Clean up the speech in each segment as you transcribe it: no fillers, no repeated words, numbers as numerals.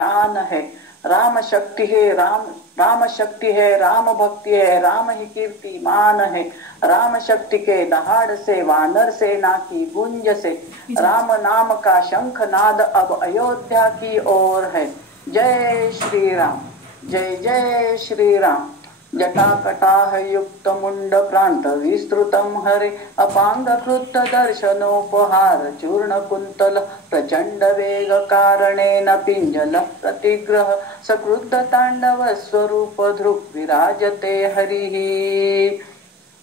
ज्ञान है, राम शक्ति है, राम शक्ति है, राम भक्ति है, राम ही कीर्तिमान है। राम शक्ति के दहाड़ से वानर सेना की गुंज से राम नाम का शंख नाद अब अयोध्या की ओर है। जय श्री राम, जय जय श्री राम। जटाकटाह युक्त मुंड प्रांत विस्तृतम हरे, अपांग कृत दर्शनोपहार चूर्ण कुंतल प्रचंड वेग कारणेन पिंजल प्रतिग्रह सकृत तांडव स्वरूप धृक् विराजते हरिः।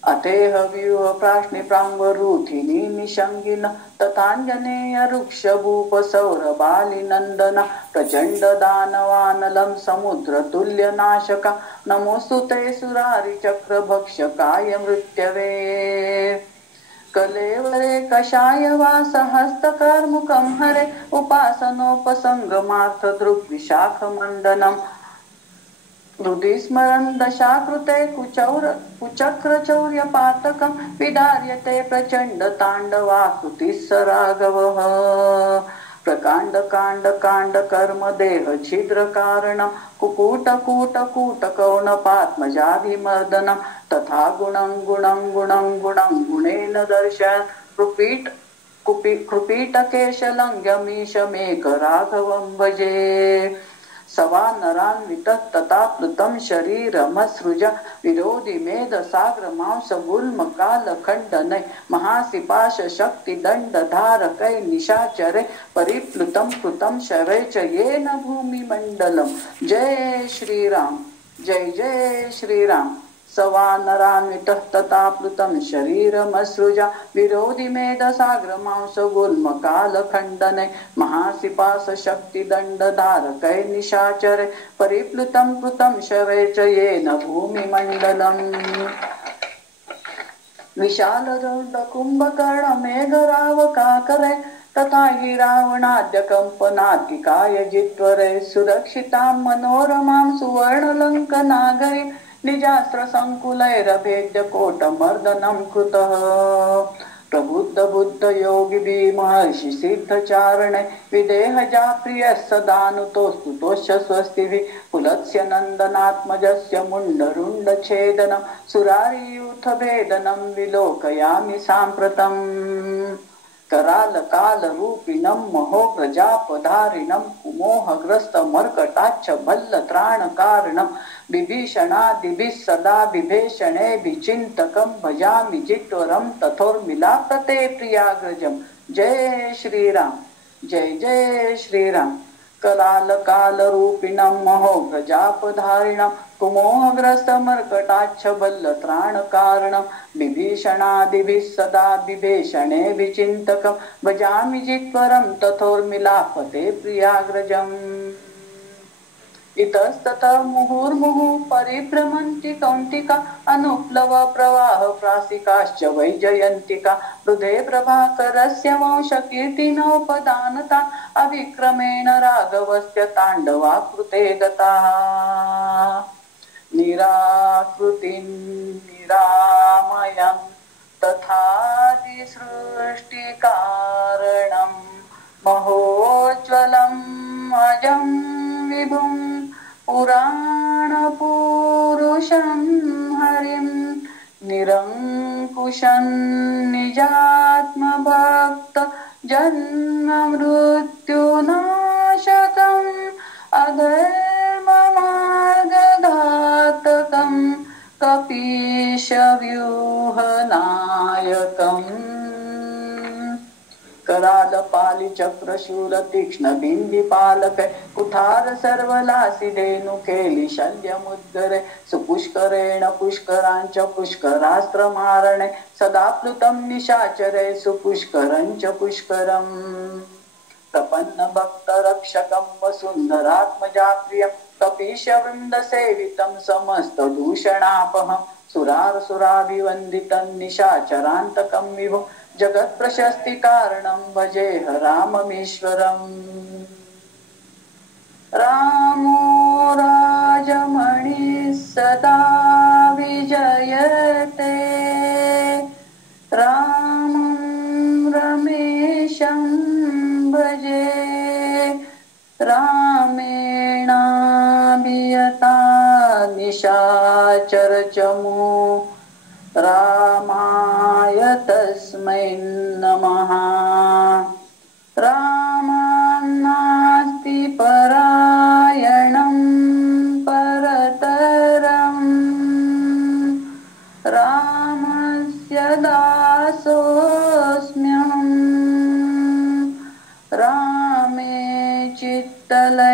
अतेह व्यूह प्राश्नि प्रांगरूथिनी निशंगिन तथांजनेय रुक्षभूप सौरबाली नंदना प्रचंड दानवानलं समुद्र तुल्य नाशका नमोस्तुते सुरारी चक्र भक्षकाय मृत्यवे। कलेवरे कषाय वास हस्तकर्मुकं हरे, उपासनोपसंगमार्थ दृग्विशाख मंडनम हृदि स्मरन् दशाकृते कुचक्र चौर्य पातकं विदार्यते प्रचंड तांडवाकृति स राघवः। प्रकांड कांड कांड कर्म देह छिद्र कारणं कुकूट कूट कूट कौनपात्मजाभिमर्दनं तथा गुणं गुणं गुणं गुणं गुणेन दर्शयन् कृपीटकेशलङ्घ्यमीशमेक राघवं भजे। सवानरान्वितः तथा प्लुतं शरीरमसृजा विरोधि मेध साग्र मांस गुल्म काल खंडनै महासिपाश शक्ति दंड धारकै निशाचरे परिप्लुतं कृतं शवै च येन भूमि मंडलम। जय श्री राम, जय जय श्री राम। सवानरान्वितः तथा प्लुतं शरीरमसृजा विरोधि मेध साग्र मांस गुल्म काल खंडनै महासिपास शक्ति दंड धारकै निशाचरे परिप्लुतं कृतं शवै च येन भूमि मंडलम। विशाल रुंड कुंभकर्ण मेघरावकाकरै तथा हि रावणाद्य कंपनातिकाय जित्वरे सुरक्षितां मनोरमां सुवर्णलंकनागरी निजास्त्र संकुलैरभेद्य कोटमर्दनं कृतः। प्रबुद्ध बुद्ध योगी भी महर्षि सिद्ध चारणे विदेहजा प्रिय सदानुतोस्तुतोष्य स्वस्तिभिः पुलत्स्य नंदनात्मजस्य मुंडरुंड छेदनं सुरारियूथ भेदनं विलोकयामि साम्प्रतम्। कराल काल रूपिणं महो प्रजापधारिणं कुमोहग्रस्त मर्कटाच्छ भल्ल त्राण कारणं विभीषणादिभिः सदा विभीषणे विचिन्तकं भजामि जित्वरं तथोर्मिलाप्यते प्रियाग्रजम्। जय श्री राम, जय जय श्री राम। कराल काल रूपिणं महो प्रजापधारिणं कुमोहग्रस्त मर्कटाच्छ भल्ल त्राण कारणं विभीषणादिभिः सदा विभीषणे विचिन्तकं भजामि जित्वरं तथोर्मिलाप्यते प्रियाग्रजम्। इतस्ततः मुहुर्मुहुः परिभ्रमन्ति कौन्तिका अनुप्लव प्रवाह प्रासिकाश्च वैजयन्तिका हृदे प्रभाकरस्य वंशकीर्तिनोपदानता अभिक्रमेण राघवस्य ताण्डवाकृते गताः। निराकृतिं निरामयं तथादिसृष्टिकारणं महोज्ज्वलम् अजं विभुं पुराणपुरुषं हरिं निरङ्कुशं निजात्मभक्त जन्म मृत्युनाशकम् अधर्ममार्गघातकं कपीशव्यूहनायकम्। कराल पाली चक्र शूल तीक्ष्ण बिंदी पालक कुठार सर्वलासी धेनु केली शल्य मुद्गरे सुपुष्करेण पुष्करांच पुष्करास्त्र मारणे सदा प्लुतं निशाचरे सुपुष्करंच पुष्करम्। प्रपन्न भक्त रक्षकं वसुंधरात्मजाप्रियं कपीशवृंद सेवितं समस्त दूषणापहं सुरासुराभिवन्दितं निशाचरान्तकं विभुं जगत् प्रशस्ति कारणं भजेह राममीश्वरम्। रामो राजमणिः सदा विजयते रामं रमेशं भजे रामे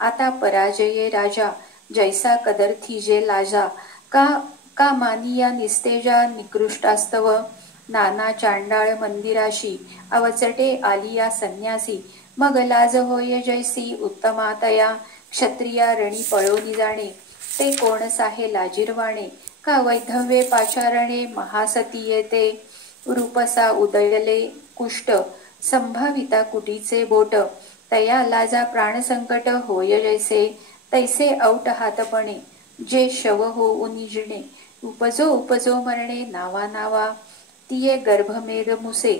आता पराजये राजा जैसा कदर्थी जे लाजा का मानिया निस्तेजा निकृष्टास्तव नाना चांडाळ मंदिराशी अवचटे आलिया संन्यासी मग लाज होय जैसी उत्तमातया क्षत्रिया रणी पळोनी जाणे ते कोण साहे लाजिरवाणे का वैधव्ये पाचारणे महासती येते रूपसा उदयले कुष्ट संभाविता कुटीचे बोट तया लाजा प्राणसंकट होय जैसे तैसे औट हातपणे जे शव होऊन जिणे उपजो उपजो मरणे नावा नावा तिये गर्भमेद मुसे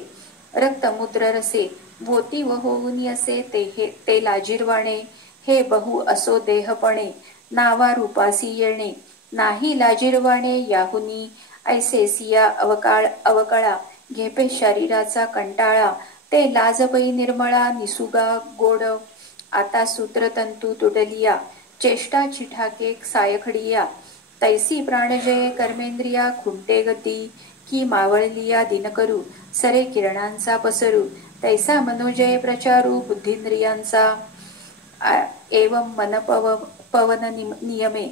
रक्तमुद्र रसे भोती व होऊन असे ते लाजिरवाणे हे बहु असो देहपणे नावा रूपासी येणे नाही लाजिरवाणे याहुनी ऐसे सिया अवकळा घेपे शरीराचा कंटाळा ते लाजपई निर्मळा निसुगा गोड आता सूत्रतंतू तुटलिया चेष्टा चिठाके सायखडिया तैसी प्राणजये कर्मेंद्रिया खुंटे गती की मावळलिया दिनकरू सरे किरणांचा पसरू तैसा मनोजय प्रचारू बुद्धींद्रियांचा एवं मन पवन नियमे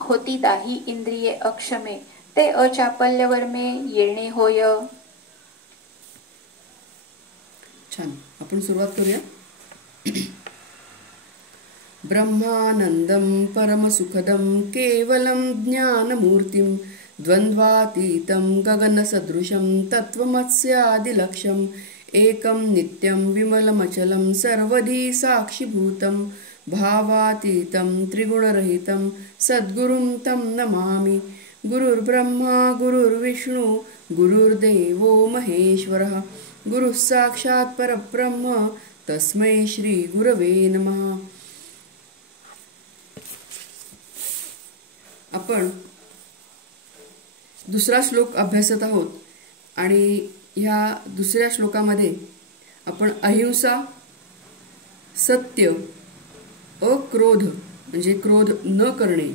होती दाही इंद्रिये अक्षमे ते अचापल्यवर्मे येणे होय. छान. आपण सुरुवात करूया. ब्रह्मानंदं परमसुखदं केवलं ज्ञानमूर्तिं द्वन्द्वातीतं गगनसदृशं तत्त्वमस्यादिलक्ष्यम् एकं नित्यं विमलमचलं सर्वधी साक्षिभूतं भावातीतं त्रिगुणरहितं सद्गुरुं तं नमामि. गुरुर्ब्रह्मा गुरुर्विष्णु गुरुर्देवो महेश्वरः गुरुः साक्षात् परब्रह्म तस्मै श्री गुरवे नमः. आपण दुसरा श्लोक अभ्यासत आहोत आणि ह्या दुसऱ्या श्लोकामध्ये आपण अहिंसा, सत्य, अक्रोध म्हणजे क्रोध न करणे,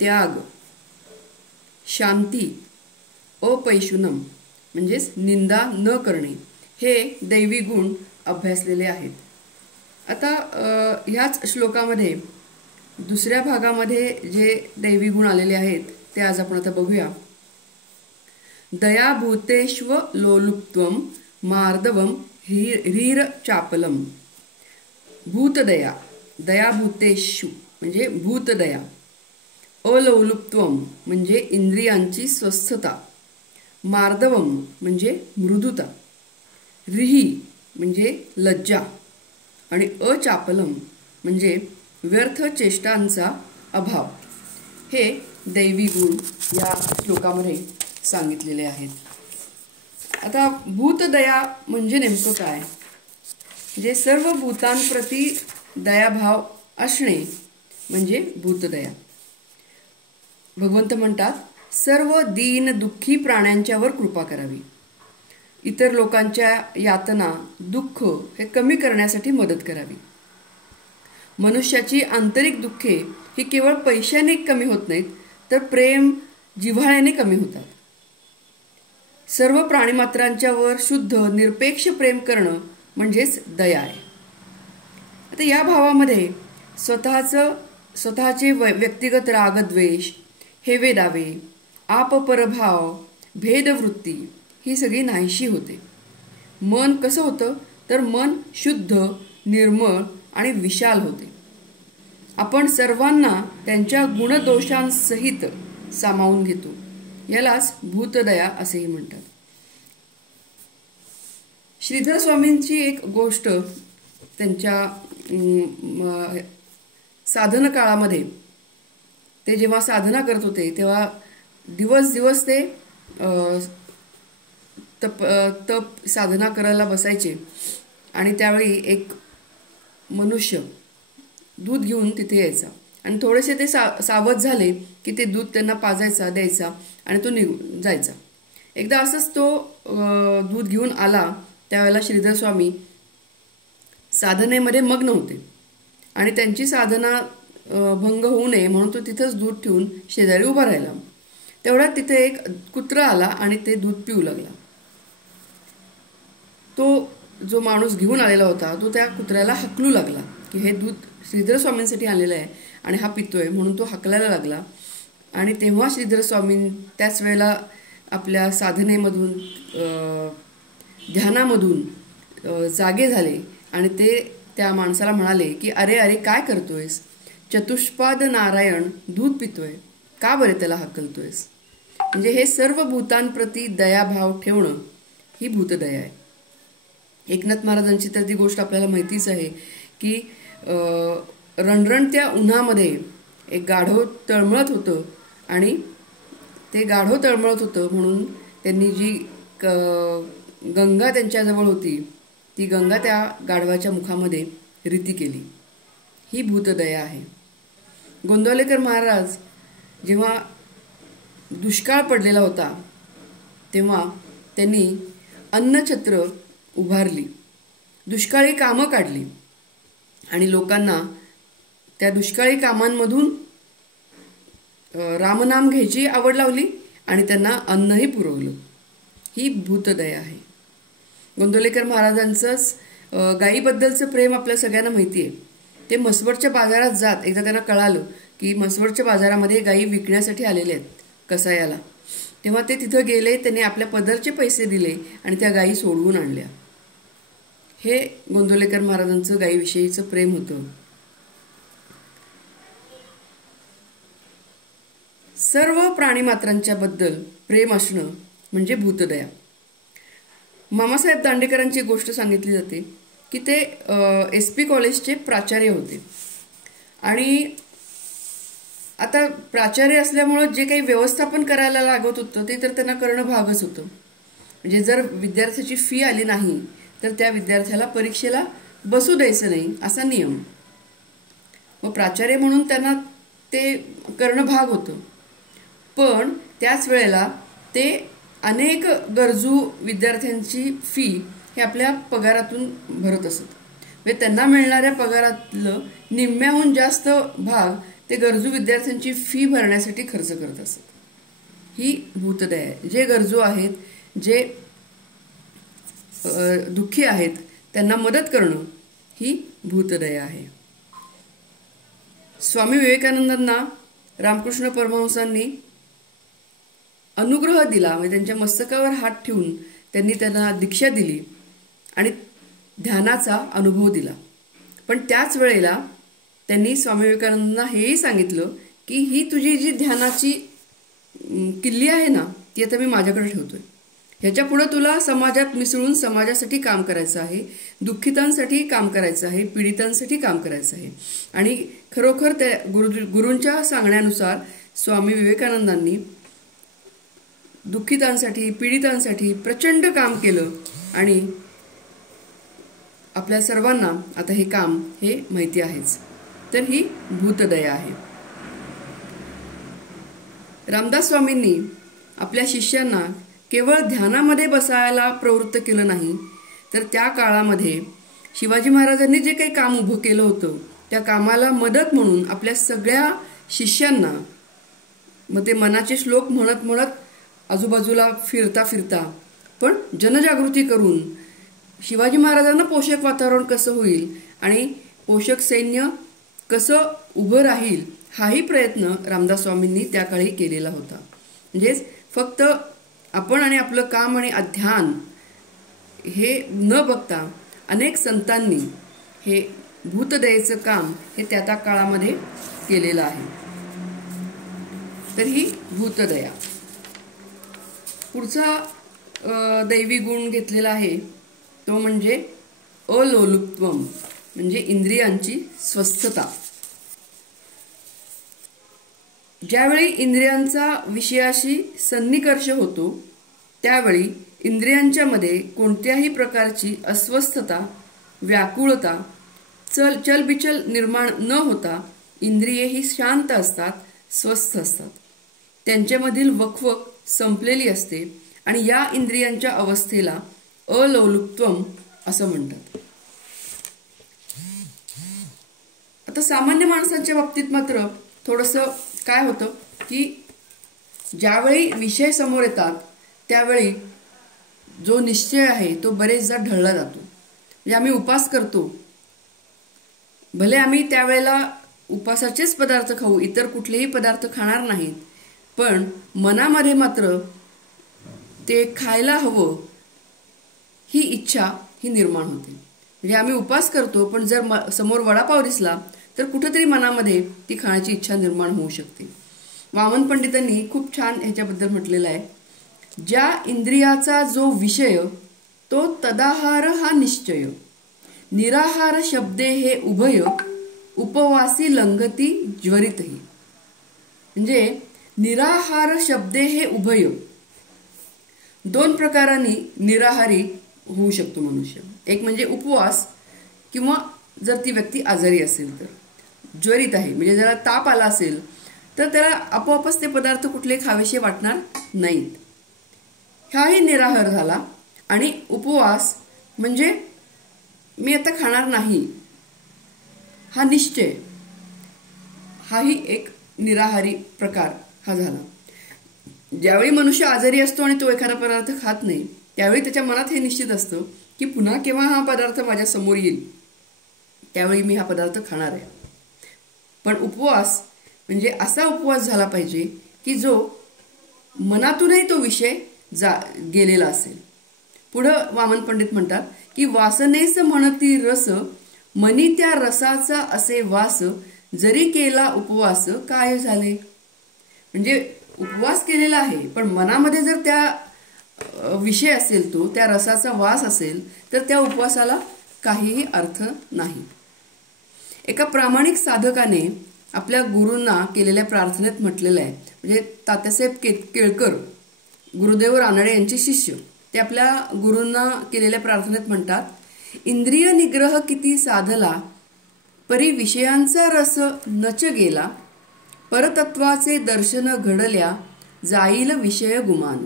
त्याग, शांती, अपैशुनम म्हणजेच निंदा न करणे हे दैवी गुण अभ्यासलेले आहेत. आता ह्याच श्लोकामध्ये दुसऱ्या भागामध्ये जे दैवी गुण आलेले आहेत ते आज आपण आता बघूया. दयाभूतेष्व लोलुप्त्वम मार्दवम ह्रीर चापलम. भूतदया, दयाभूतेषु म्हणजे भूतदया. अलोलुप्त्वम म्हणजे इंद्रियांची स्वस्थता. मार्दवम म्हणजे मृदुता. रिही म्हणजे लज्जा आणि अचापलम म्हणजे व्यर्थ चेष्टांचा अभाव. हे दैवी गुण या श्लोकामध्ये सांगितलेले आहेत. आता भूतदया म्हणजे नेमकं काय? जे सर्व भूतांप्रती दयाभाव असणे म्हणजे भूतदया. भगवंत म्हणतात, सर्व दीन दुःखी प्राण्यांच्यावर कृपा करावी. इतर लोकांच्या यातना, दुःख हे कमी करण्यासाठी मदत करावी. मनुष्याची आंतरिक दुःखे ही केवळ पैशाने कमी होत नाहीत, तर प्रेम, जिव्हाळ्याने कमी होतात. सर्व प्राणीमात्रांच्यावर शुद्ध निरपेक्ष प्रेम करणं म्हणजेच दया आहे. आता या भावामध्ये स्वतःचे व्यक्तिगत रागद्वेष, हेवे दावे, आपपरभाव, भेदवृत्ती ही सगळी नाहीशी होते. मन कसं होतं? तर मन शुद्ध, निर्मळ आणि विशाल होते. आपण सर्वांना त्यांच्या गुणदोषांसहित सामावून घेतो. यालाच भूतदया असेही म्हणतात. श्रीधर स्वामींची एक गोष्ट त्यांच्या साधन काळामध्ये, ते जेव्हा साधना करत होते तेव्हा दिवस ते तप साधना करायला बसायचे आणि त्यावेळी एक मनुष्य दूध घेऊन तिथे यायचा आणि थोडेसे ते सावध झाले की ते दूध त्यांना पाजायचा, द्यायचा आणि तो निघून जायचा. एकदा असंच तो दूध घेऊन आला. त्यावेळेला श्रीधर स्वामी साधनेमध्ये मग्न होते आणि त्यांची साधना भंग होऊ नये म्हणून तो तिथंच दूध ठेवून शेजारी उभा राहिला. तेवढ्यात तिथे एक कुत्रा आला आणि ते दूध पिऊ लागला. तो जो माणूस घेऊन आलेला होता तो त्या कुत्र्याला हकलू लागला की हे दूध श्रीधर स्वामींसाठी आणलेलं आहे आणि हा पितोय, म्हणून तो हाकलायला लागला. आणि तेव्हा श्रीधर स्वामी त्याच वेळेला आपल्या साधनेमधून ध्यानामधून जागे झाले आणि ते त्या माणसाला म्हणाले की अरे अरे काय करतोयस, चतुष्पाद नारायण दूध पितोय, का बरे त्याला हाकलतोयस. म्हणजे हे सर्व भूतांप्रती दयाभाव ठेवणं ही भूतदया आहे. एकनाथ महाराजांची तर ती गोष्ट आपल्याला माहितीच आहे की रणरणत्या उन्हामध्ये एक गाढव तळमळत होतं आणि ते गाढव तळमळत होतं म्हणून त्यांनी जी गंगा त्यांच्याजवळ होती ती गंगा त्या गाढवाच्या मुखामध्ये रीती केली. ही भूतदया आहे. गोंदवलेकर महाराज जेव्हा दुष्काळ पडलेला होता तेव्हा त्यांनी अन्नछत्र उभारली, दुष्काळी कामं काढली आणि लोकांना त्या दुष्काळी कामांमधून रामनाम घ्यायची आवड लावली आणि त्यांना अन्नही पुरवलं. ही भूतदया आहे. गोंदवलेकर महाराजांचंच गायीबद्दलचं प्रेम आपल्या सगळ्यांना माहिती आहे. ते म्हसवडच्या बाजारात जात एकदा त्यांना कळालं की म्हसवडच्या बाजारामध्ये गायी विकण्यासाठी आलेल्या आहेत कसायाला. तेव्हा ते तिथं गेले, त्यांनी आपल्या पदरचे पैसे दिले आणि त्या गायी सोडवून आणल्या. हे गोंदवलेकर महाराजांचं गायीविषयीचं प्रेम होतं. सर्व प्राणीमात्रांच्या बद्दल प्रेम असणं म्हणजे भूतदया. मामासाहेब दांडेकरांची गोष्ट सांगितली जाते की ते SP कॉलेजचे प्राचार्य होते आणि आता प्राचार्य असल्यामुळं जे काही व्यवस्थापन करायला लागत होतं ते तर त्यांना करणं भागच होतं. म्हणजे जर विद्यार्थ्याची फी आली नाही तर त्या विद्यार्थ्याला परीक्षेला बसू द्यायचं नाही असा नियम. मग प्राचार्य म्हणून त्यांना ते करणं भाग होतं. पण त्याच वेळेला ते अनेक गरजू विद्यार्थ्यांची फी हे आपल्या पगारातून भरत असत. म्हणजे त्यांना मिळणाऱ्या पगारातलं निम्म्याहून जास्त भाग ते गरजू विद्यार्थ्यांची फी भरण्यासाठी खर्च करत असत. ही भूतदया आहे. जे गरजू आहेत, जे दुःखी आहेत त्यांना मदत करणं ही भूतदया आहे. स्वामी विवेकानंदांना रामकृष्ण परमहंसांनी अनुग्रह दिला, म्हणजे त्यांच्या मस्तकावर हात ठेवून त्यांना दीक्षा दिली आणि ध्यानाचा अनुभव दिला. पण त्याच वेळेला त्यांनी स्वामी विवेकानंदांना हेही सांगितलं की ही तुझी जी ध्यानाची किल्ली आहे ना ती आता मी माझ्याकडे ठेवतोय. ह्याच्या पुढे तुला समाजात मिसळून समाजासाठी काम करायचं आहे, दुःखितांसाठी काम करायचं आहे, पीडितांसाठी काम करायचं आहे. आणि खरोखर त्या गुरूंच्या सांगण्यानुसार स्वामी विवेकानंदांनी दुःखितांसाठी, पीडितांसाठी प्रचंड काम केलं आणि आपल्या सर्वांना आता हे काम हे माहिती आहेच. तर ही भूतदया आहे. रामदास स्वामींनी आपल्या शिष्यांना केवळ ध्यानामध्ये बसायला प्रवृत्त केलं नाही, तर त्या काळामध्ये शिवाजी महाराजांनी जे काही काम उभं केलं होतं त्या कामाला मदत म्हणून आपल्या सगळ्या शिष्यांना मग ते मनाचे श्लोक म्हणत म्हणत आजूबाजूला फिरता फिरता पण जनजागृती करून शिवाजी महाराजांना पोषक वातावरण कसं होईल आणि पोषक सैन्य कसं उभं राहील हाही प्रयत्न रामदास स्वामींनी त्या काळी केलेला होता. म्हणजेच फक्त आपण आणि आपलं काम आणि ध्यान हे न बघता अनेक संतांनी हे भूतदयेचं काम हे त्या त्या काळामध्ये केलेलं आहे. तर ही भूतदया. पुढचा दैवी गुण घेतलेला आहे तो म्हणजे अलोलुप्त्वम, म्हणजे इंद्रियांची स्वस्थता. ज्यावेळी इंद्रियांचा विषयाशी सन्निकर्ष होतो त्यावेळी इंद्रियांच्या मध्ये कोणत्याही प्रकारची अस्वस्थता, व्याकुळता, चलबिचल निर्माण न होता इंद्रिये ही शांत असतात, स्वस्थ असतात. त्यांच्यामधील वकवक संपलेली असते आणि या इंद्रियांच्या अवस्थेला अलोलुप्त्वम असं म्हणतात. आता सामान्य माणसांच्या बाबतीत मात्र थोडंसं काय होतं की ज्यावेळी विषय समोर येतात त्यावेळी जो निश्चय आहे तो बरेचदा ढळला जातो. म्हणजे आम्ही उपास करतो, भले आम्ही त्यावेळेला उपासाचेच पदार्थ खाऊ, इतर कुठलेही पदार्थ खाणार नाहीत, पण मनामध्ये मात्र ते खायला हवं ही इच्छा ही निर्माण होते. म्हणजे आम्ही उपास करतो, पण जर समोर वडापाव दिसला तर कुठेतरी मनामध्ये ती खाण्याची इच्छा निर्माण होऊ शकते. वामन पंडितांनी खूप छान ह्याच्याबद्दल म्हटलेलं आहे, ज्या इंद्रियाचा जो विषय तो तदाहार हा निश्चय, निराहार शब्दे हे उभय, उपवासी लंघती ज्वरितही. म्हणजे निराहार शब्दे हे उभय, दोन प्रकारांनी निराहारी होऊ शकतो मनुष्य. एक म्हणजे उपवास, किंवा जर ती व्यक्ती आजारी असेल तर. ज्वरित आहे म्हणजे जरा ताप आला असेल तर त्याला आपोआपच ते पदार्थ कुठले खावेसे वाटणार नाहीत, हाही निराहार झाला. आणि उपवास म्हणजे मी आता खाणार नाही हा निश्चय, हाही एक निराहारी प्रकार हा झाला. ज्यावेळी मनुष्य आजारी असतो आणि तो एखादा पदार्थ खात नाही, त्यावेळी त्याच्या मनात हे निश्चित असतं की पुन्हा केव्हा हा पदार्थ माझ्या समोर येईल त्यावेळी मी हा पदार्थ खाणार आहे. पण उपवास म्हणजे असा उपवास झाला पाहिजे की जो मनातूनही तो विषय गेलेला असेल. पुढं वामन पंडित म्हणतात की वासनेस म्हणती रस, मनी त्या रसाचा असे वास, जरी केला उपवास काय झाले. म्हणजे उपवास केलेला आहे, पण मनामध्ये जर त्या विषय असेल, तो त्या रसाचा वास असेल, तर त्या उपवासाला काहीही अर्थ नाही. एका प्रामाणिक साधकाने आपल्या गुरूंना केलेल्या प्रार्थनेत म्हटलेलं आहे, म्हणजे तात्यासाहेब केळकर गुरुदेव रानडे यांचे शिष्य, ते आपल्या गुरूंना केलेल्या प्रार्थनेत म्हणतात, इंद्रिय निग्रह किती साधला, परी विषयांचा रस नच गेला, परतत्वाचे दर्शन घडल्या, जाईल विषय गुमान,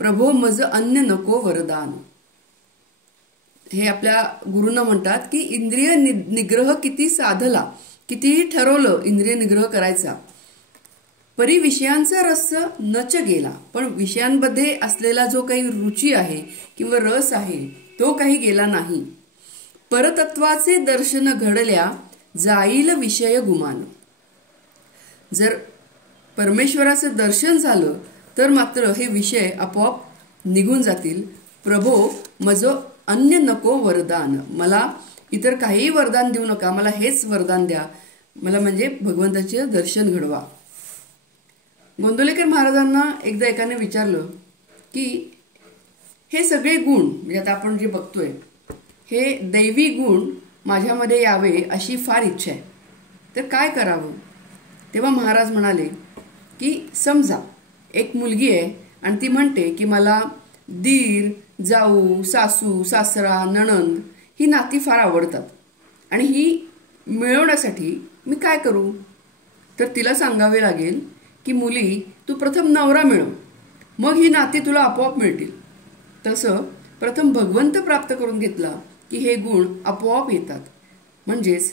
प्रभो मज अन्य नको वरदान. हे आपल्या गुरूंना म्हणतात की इंद्रिय निग्रह किती साधला, कितीही ठरवलं इंद्रिय निग्रह करायचा, परी विषयांचा रस नच गेला, पण विषयांमध्ये असलेला जो काही रुची आहे किंवा रस आहे तो काही गेला नाही. परतत्वाचे दर्शन घडल्या, जाईल विषय गुमान. जर परमेश्वराचं दर्शन झालं तर मात्र हे विषय आपोआप निघून जातील. प्रभो मज अन्य नको वरदान, मला इतर काहीही वरदान देऊ नका, मला हेच वरदान द्या, मला म्हणजे भगवंताचे दर्शन घडवा. गोंदवलेकर महाराजांना एकदा एकाने विचारलं की हे सगळे गुण, म्हणजे आता आपण जे बघतोय हे दैवी गुण माझ्यामध्ये यावे अशी फार इच्छा आहे, तर काय करावं. तेव्हा महाराज म्हणाले की समजा एक मुलगी आहे आणि ती म्हणते की मला दीर, जाऊ, सासू, सासरा, नणंद ही नाती फार आवडतात आणि ही मिळवण्यासाठी मी काय करू. तर तिला सांगावे लागेल की मुली, तू प्रथम नवरा मिळव, मग ही नाती तुला आपोआप मिळतील. तसं प्रथम भगवंत प्राप्त करून घेतला की हे गुण आपोआप येतात. म्हणजेच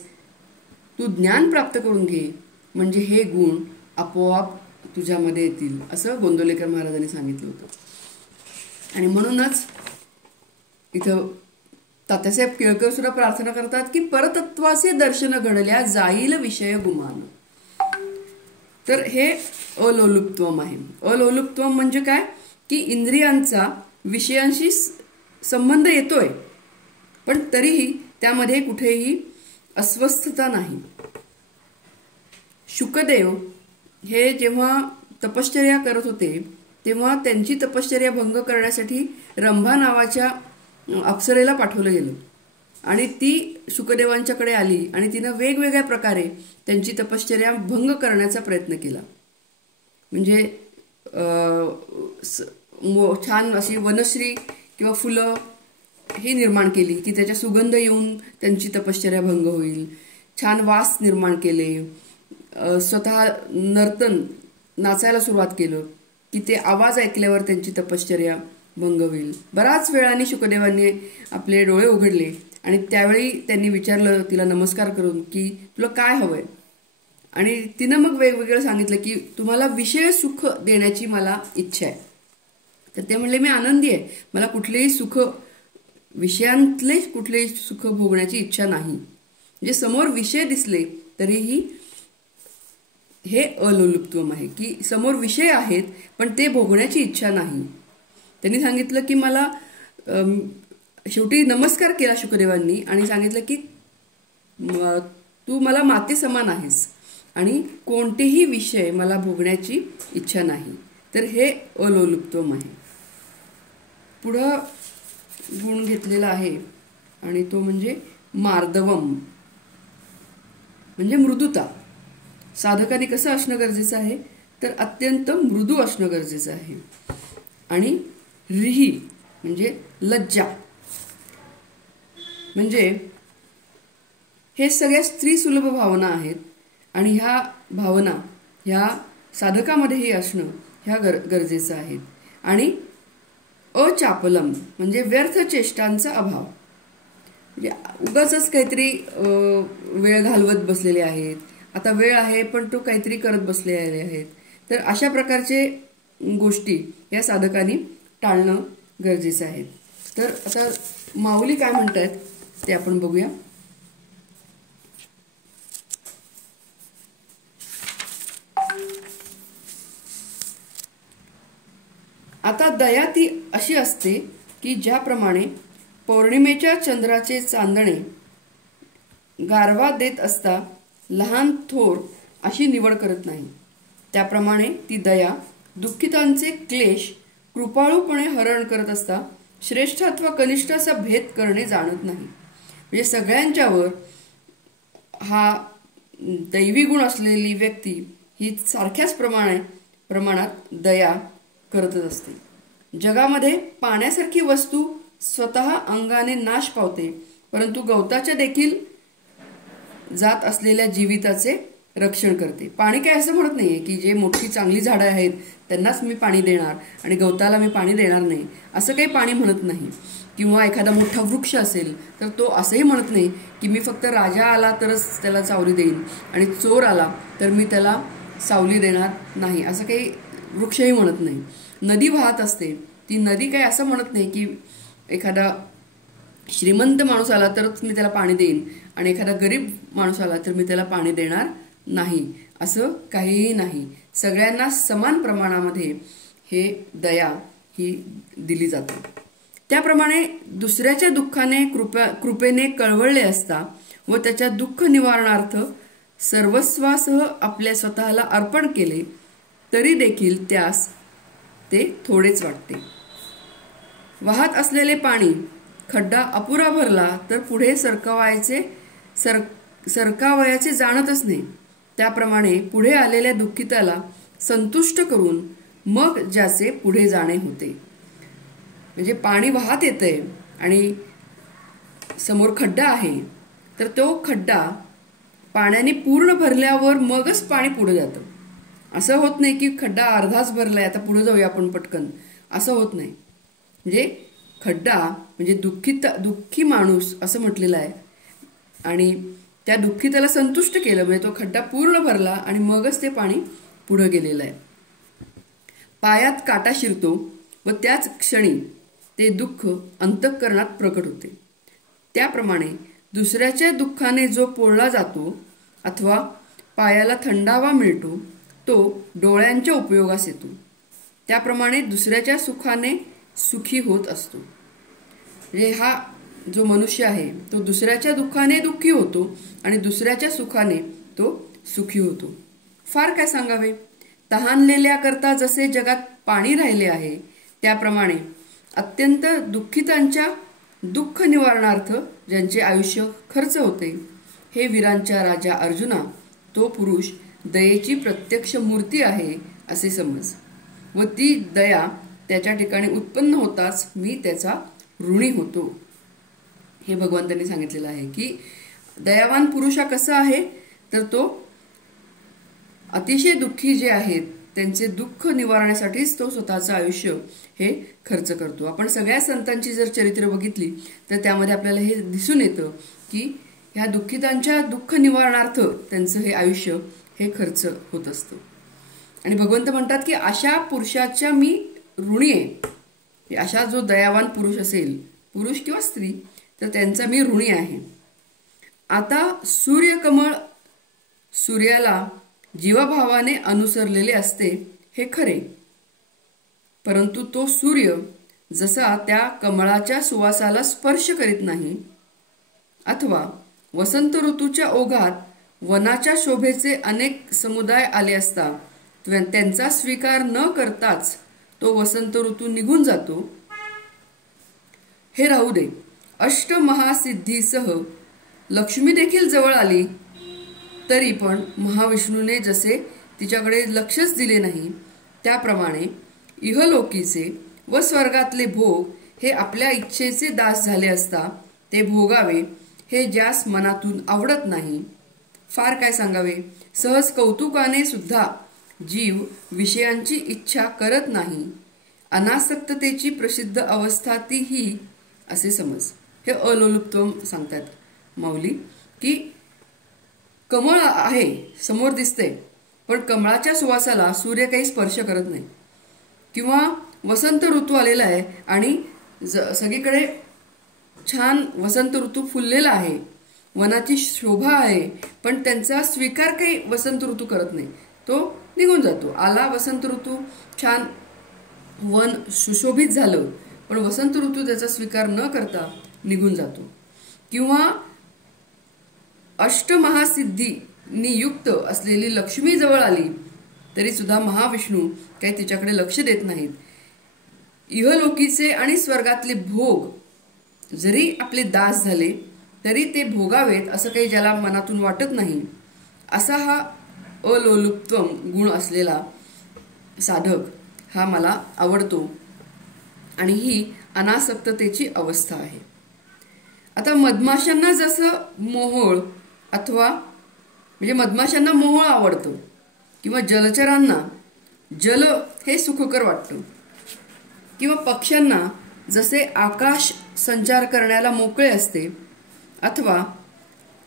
तू ज्ञान प्राप्त करून घे, म्हणजे हे गुण आपोआप तुझ्यामध्ये येतील, असं गोंदवलेकर महाराजांनी सांगितलं होतं. आणि म्हणूनच इथं तात्यासाहेब केळकर सुद्धा प्रार्थना करतात की परतत्वाचे दर्शन घडल्या, जाईल विषय गुमान. तर हे अलोलुप्त्वम आहे. अलोलुप्त्वम म्हणजे काय की इंद्रियांचा विषयांशी संबंध येतोय, पण तरीही त्यामध्ये कुठेही अस्वस्थता नाही. शुकदेव हे जेव्हा तपश्चर्या करत होते तेव्हा त्यांची तपश्चर्या भंग करण्यासाठी रंभा नावाच्या अप्सरेला पाठवलं गेलं आणि ती शुकदेवांच्याकडे आली आणि तिनं वेगवेगळ्या प्रकारे त्यांची तपश्चर्या भंग करण्याचा प्रयत्न केला. म्हणजे छान अशी वनश्री किंवा फुलं ही निर्माण केली की त्याच्या सुगंध येऊन त्यांची तपश्चर्या भंग होईल. छान वास निर्माण केले. स्वतः नर्तन नाचायला सुरुवात केलं की ते आवाज ऐकल्यावर त्यांची तपश्चर्या भंग होईल. बराच वेळाने शुकदेवांनी आपले डोळे उघडले आणि त्यावेळी त्यांनी विचारलं तिला नमस्कार करून की तुला काय हवंय. आणि तिनं मग वेगवेगळं सांगितलं की तुम्हाला विषय सुख देण्याची मला इच्छा आहे. तर ते म्हणले मी आनंदी आहे, मला कुठलेही सुख, विषयांतले कुठलेही सुख भोगण्याची इच्छा नाही. म्हणजे समोर विषय दिसले तरीही हे अलोलुप्त्वम आहे, की समोर विषय आहेत पण ते भोगण्याची इच्छा नाही. त्यांनी सांगितलं की मला शेवटी नमस्कार केला शुकदेवांनी आणि सांगितलं की तू मला माते समान आहेस आणि कोणतेही विषय मला भोगण्याची इच्छा नाही. तर हे अलोलुप्त्वम आहे. पुढं गुण घेतलेला आहे आणि तो म्हणजे मार्दवम, म्हणजे मृदुता. साधकाने कसं असणं गरजेचं आहे तर अत्यंत मृदू असणं गरजेचं आहे. आणि रिही म्हणजे लज्जा, म्हणजे हे सगळ्या स्त्री सुलभ भावना आहेत आणि ह्या भावना ह्या साधकामध्येही असणं ह्या गरजेचं आहे. आणि अचापलम म्हणजे व्यर्थ चेष्टांचा अभाव, म्हणजे उगाचच काहीतरी वेळ घालवत बसलेले आहेत. आता वेळ आहे पण तो काहीतरी करत बसलेले आहेत. तर अशा प्रकारचे गोष्टी या साधकांनी टाळणं गरजेचं आहे. तर आता माऊली काय म्हणतात ते आपण बघूया. आता दया ती अशी असते की ज्याप्रमाणे पौर्णिमेच्या चंद्राचे चांदणे गारवा देत असता लहान थोर अशी निवड करत नाही, त्याप्रमाणे ती दया दुःखितांचे क्लेश कृपाळूपणे हरण करत असता श्रेष्ठ अथवा कनिष्ठ असा भेद करणे जाणत नाही. म्हणजे सगळ्यांच्यावर हा दैवी गुण असलेली व्यक्ती ही सारख्याच प्रमाणात दया करतच असते. जगामध्ये पाण्यासारखी वस्तू स्वतः अंगाने नाश पावते, परंतु गवताच्या देखील जात असलेल्या जीविताचे रक्षण करते. पाणी काय असं म्हणत नाहीये की जे मोठी चांगली झाडं आहेत त्यांनाच मी पाणी देणार आणि गवताला मी पाणी देणार नाही, असं काही पाणी म्हणत नाही. किंवा एखादा मोठा वृक्ष असेल तर तो असंही म्हणत नाही की मी फक्त राजा आला तरच त्याला सावली देईन आणि चोर आला तर मी त्याला सावली देणार नाही, असं काही वृक्षही म्हणत नाही. नदी वाहत असते, ती नदी काही असं म्हणत नाही की एखादा श्रीमंत माणूस आला तरच मी त्याला पाणी देईन आणि एखादा गरीब माणूस आला तर मी त्याला पाणी देणार नाही, असं काहीही नाही. सगळ्यांना समान प्रमाणामध्ये हे दया ही दिली जाते. त्याप्रमाणे दुसऱ्याच्या दुःखाने कृपेने कळवळले असता व त्याच्या दुःख निवारणार्थ सर्वस्वासह आपल्या स्वतःला अर्पण केले तरी देखील त्यास ते थोडेच वाटते. वाहत असलेले पाणी खड्डा अपुरा भरला तर पुढे सरकावयाचे जाणतच नाही, त्याप्रमाणे पुढे आलेल्या दुःखिताला संतुष्ट करून मग ज्याचे पुढे जाणे होते. म्हणजे पाणी वाहत येतंय आणि समोर खड्डा आहे तर तो खड्डा पाण्याने पूर्ण भरल्यावर मगच पाणी पुढे जातं. असं होत नाही की खड्डा अर्धाच भरलाय आता पुढे जाऊया आपण पटकन, असं होत नाही. म्हणजे खड्डा म्हणजे दुःखी माणूस असं म्हटलेलं आहे आणि त्या दुःखिताला संतुष्ट केलं म्हणजे तो खड्डा पूर्ण भरला आणि मगच ते पाणी पुढे गेलेलं आहे. पायात काटा शिरतो व त्याच क्षणी ते दुःख अंतःकरणात प्रकट होते. त्याप्रमाणे दुसऱ्याच्या दुःखाने जो पोळला जातो अथवा पायाला थंडावा मिळतो तो डोळ्यांच्या उपयोगास येतो. त्याप्रमाणे दुसऱ्याच्या सुखाने सुखी होत असतो. म्हणजे हा जो मनुष्य आहे तो दुसऱ्याच्या दुःखाने दुःखी होतो आणि दुसऱ्याच्या सुखाने तो सुखी होतो. फार काय सांगावे. तहानलेल्या करता जसे जगात पाणी राहिले आहे त्याप्रमाणे अत्यंत दुःखितांच्या दुःख निवारणार्थ ज्यांचे आयुष्य खर्च होते, हे वीरांच्या राजा अर्जुना, तो पुरुष दयेची प्रत्यक्ष मूर्ती आहे असे समज व ती दया त्याच्या ठिकाणी उत्पन्न होताच मी त्याचा ऋणी होतो. हे भगवंतांनी सांगितलेलं आहे की दयावान पुरुष हा कसा आहे तर तो अतिशय दुःखी जे आहेत त्यांचे दुःख निवारण्यासाठीच तो स्वतःचं आयुष्य हे खर्च करतो. आपण सगळ्या संतांची जर चरित्र बघितली तर त्यामध्ये आपल्याला हे दिसून येतं की ह्या दुःखितांच्या दुःख निवारणार्थ त्यांचं हे आयुष्य हे खर्च होत असतं. आणि भगवंत म्हणतात की अशा पुरुषाच्या मी ऋणी आहे. अशा जो दयावान पुरुष असेल, पुरुष किंवा स्त्री, तर त्यांचा मी ऋणी आहे. आता सूर्यकमळ सूर्याला जीवाभावाने अनुसरलेले असते हे खरे, परंतु तो सूर्य जसा त्या कमळाच्या सुवासाला स्पर्श करीत नाही, अथवा वसंत ऋतूच्या ओघात वनाच्या शोभेचे अनेक समुदाय आले असता त्यांचा स्वीकार न करताच तो वसंत ऋतू निघून जातो, हे राहू दे. अष्टमहासिद्धीसह लक्ष्मी देखील जवळ आली तरी पण महाविष्णूने जसे तिच्याकडे लक्षच दिले नाही, त्याप्रमाणे इहलोकीचे व स्वर्गातले भोग हे आपल्या इच्छेचे दास झाले असता ते भोगावे हे ज्यास मनातून आवडत नाही. फार काय सांगावे, सहज कौतुकाने सुद्धा जीव विषयांची इच्छा करत नाही. अनासक्ततेची प्रसिद्ध अवस्था ती ही असे समज. हे अलोलुप्त्वम सांगतात माऊली, की कमळ आहे समोर दिसते, पण कमळाच्या सुवासाला सूर्य काही स्पर्श करत नाही. किंवा वसंत ऋतू आलेला आहे आणि सगळीकडे छान वसंत ऋतू फुललेला आहे, वनाची शोभा आहे, पण त्यांचा स्वीकार काही वसंत ऋतू करत नाही, तो निघून जातो. आला वसंत ऋतू, छान वन सुशोभित झालं, पण वसंत ऋतू त्याचा स्वीकार न करता निघून जातो. किंवा अष्टमहासिद्धींनी युक्त असलेली लक्ष्मी जवळ आली तरी सुद्धा महाविष्णू काही तिच्याकडे लक्ष देत नाहीत. इहलोकीचे आणि स्वर्गातले भोग जरी आपले दास झाले तरी ते भोगावेत असं काही ज्याला मनातून वाटत नाही, असा हा अलोलुप्त्वम गुण असलेला साधक हा मला आवडतो आणि ही अनासक्ततेची अवस्था आहे. आता मधमाशांना जसं मोहोळ अथवा म्हणजे मधमाशांना मोहोळ आवडतं किंवा जलचरांना जल हे सुखकर वाटतं, किंवा पक्ष्यांना जसे आकाश संचार करण्याला मोकळे असते, अथवा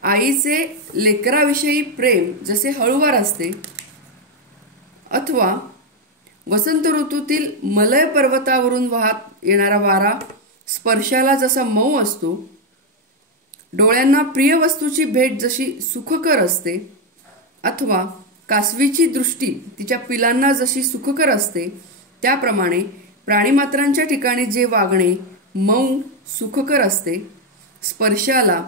आईचे लेकराविषयी प्रेम जसे हळुवार असते, अथवा वसंत ऋतूतील मलय पर्वतावरून वाहत येणारा वारा स्पर्शाला जसा मऊ असतो, डोळ्यांना प्रिय वस्तूची भेट जशी सुखकर असते, अथवा कासवीची दृष्टी तिच्या पिलांना जशी सुखकर असते, त्याप्रमाणे प्राणीमात्रांच्या ठिकाणी जे वागणे मऊ सुखकर असते, स्पर्शाला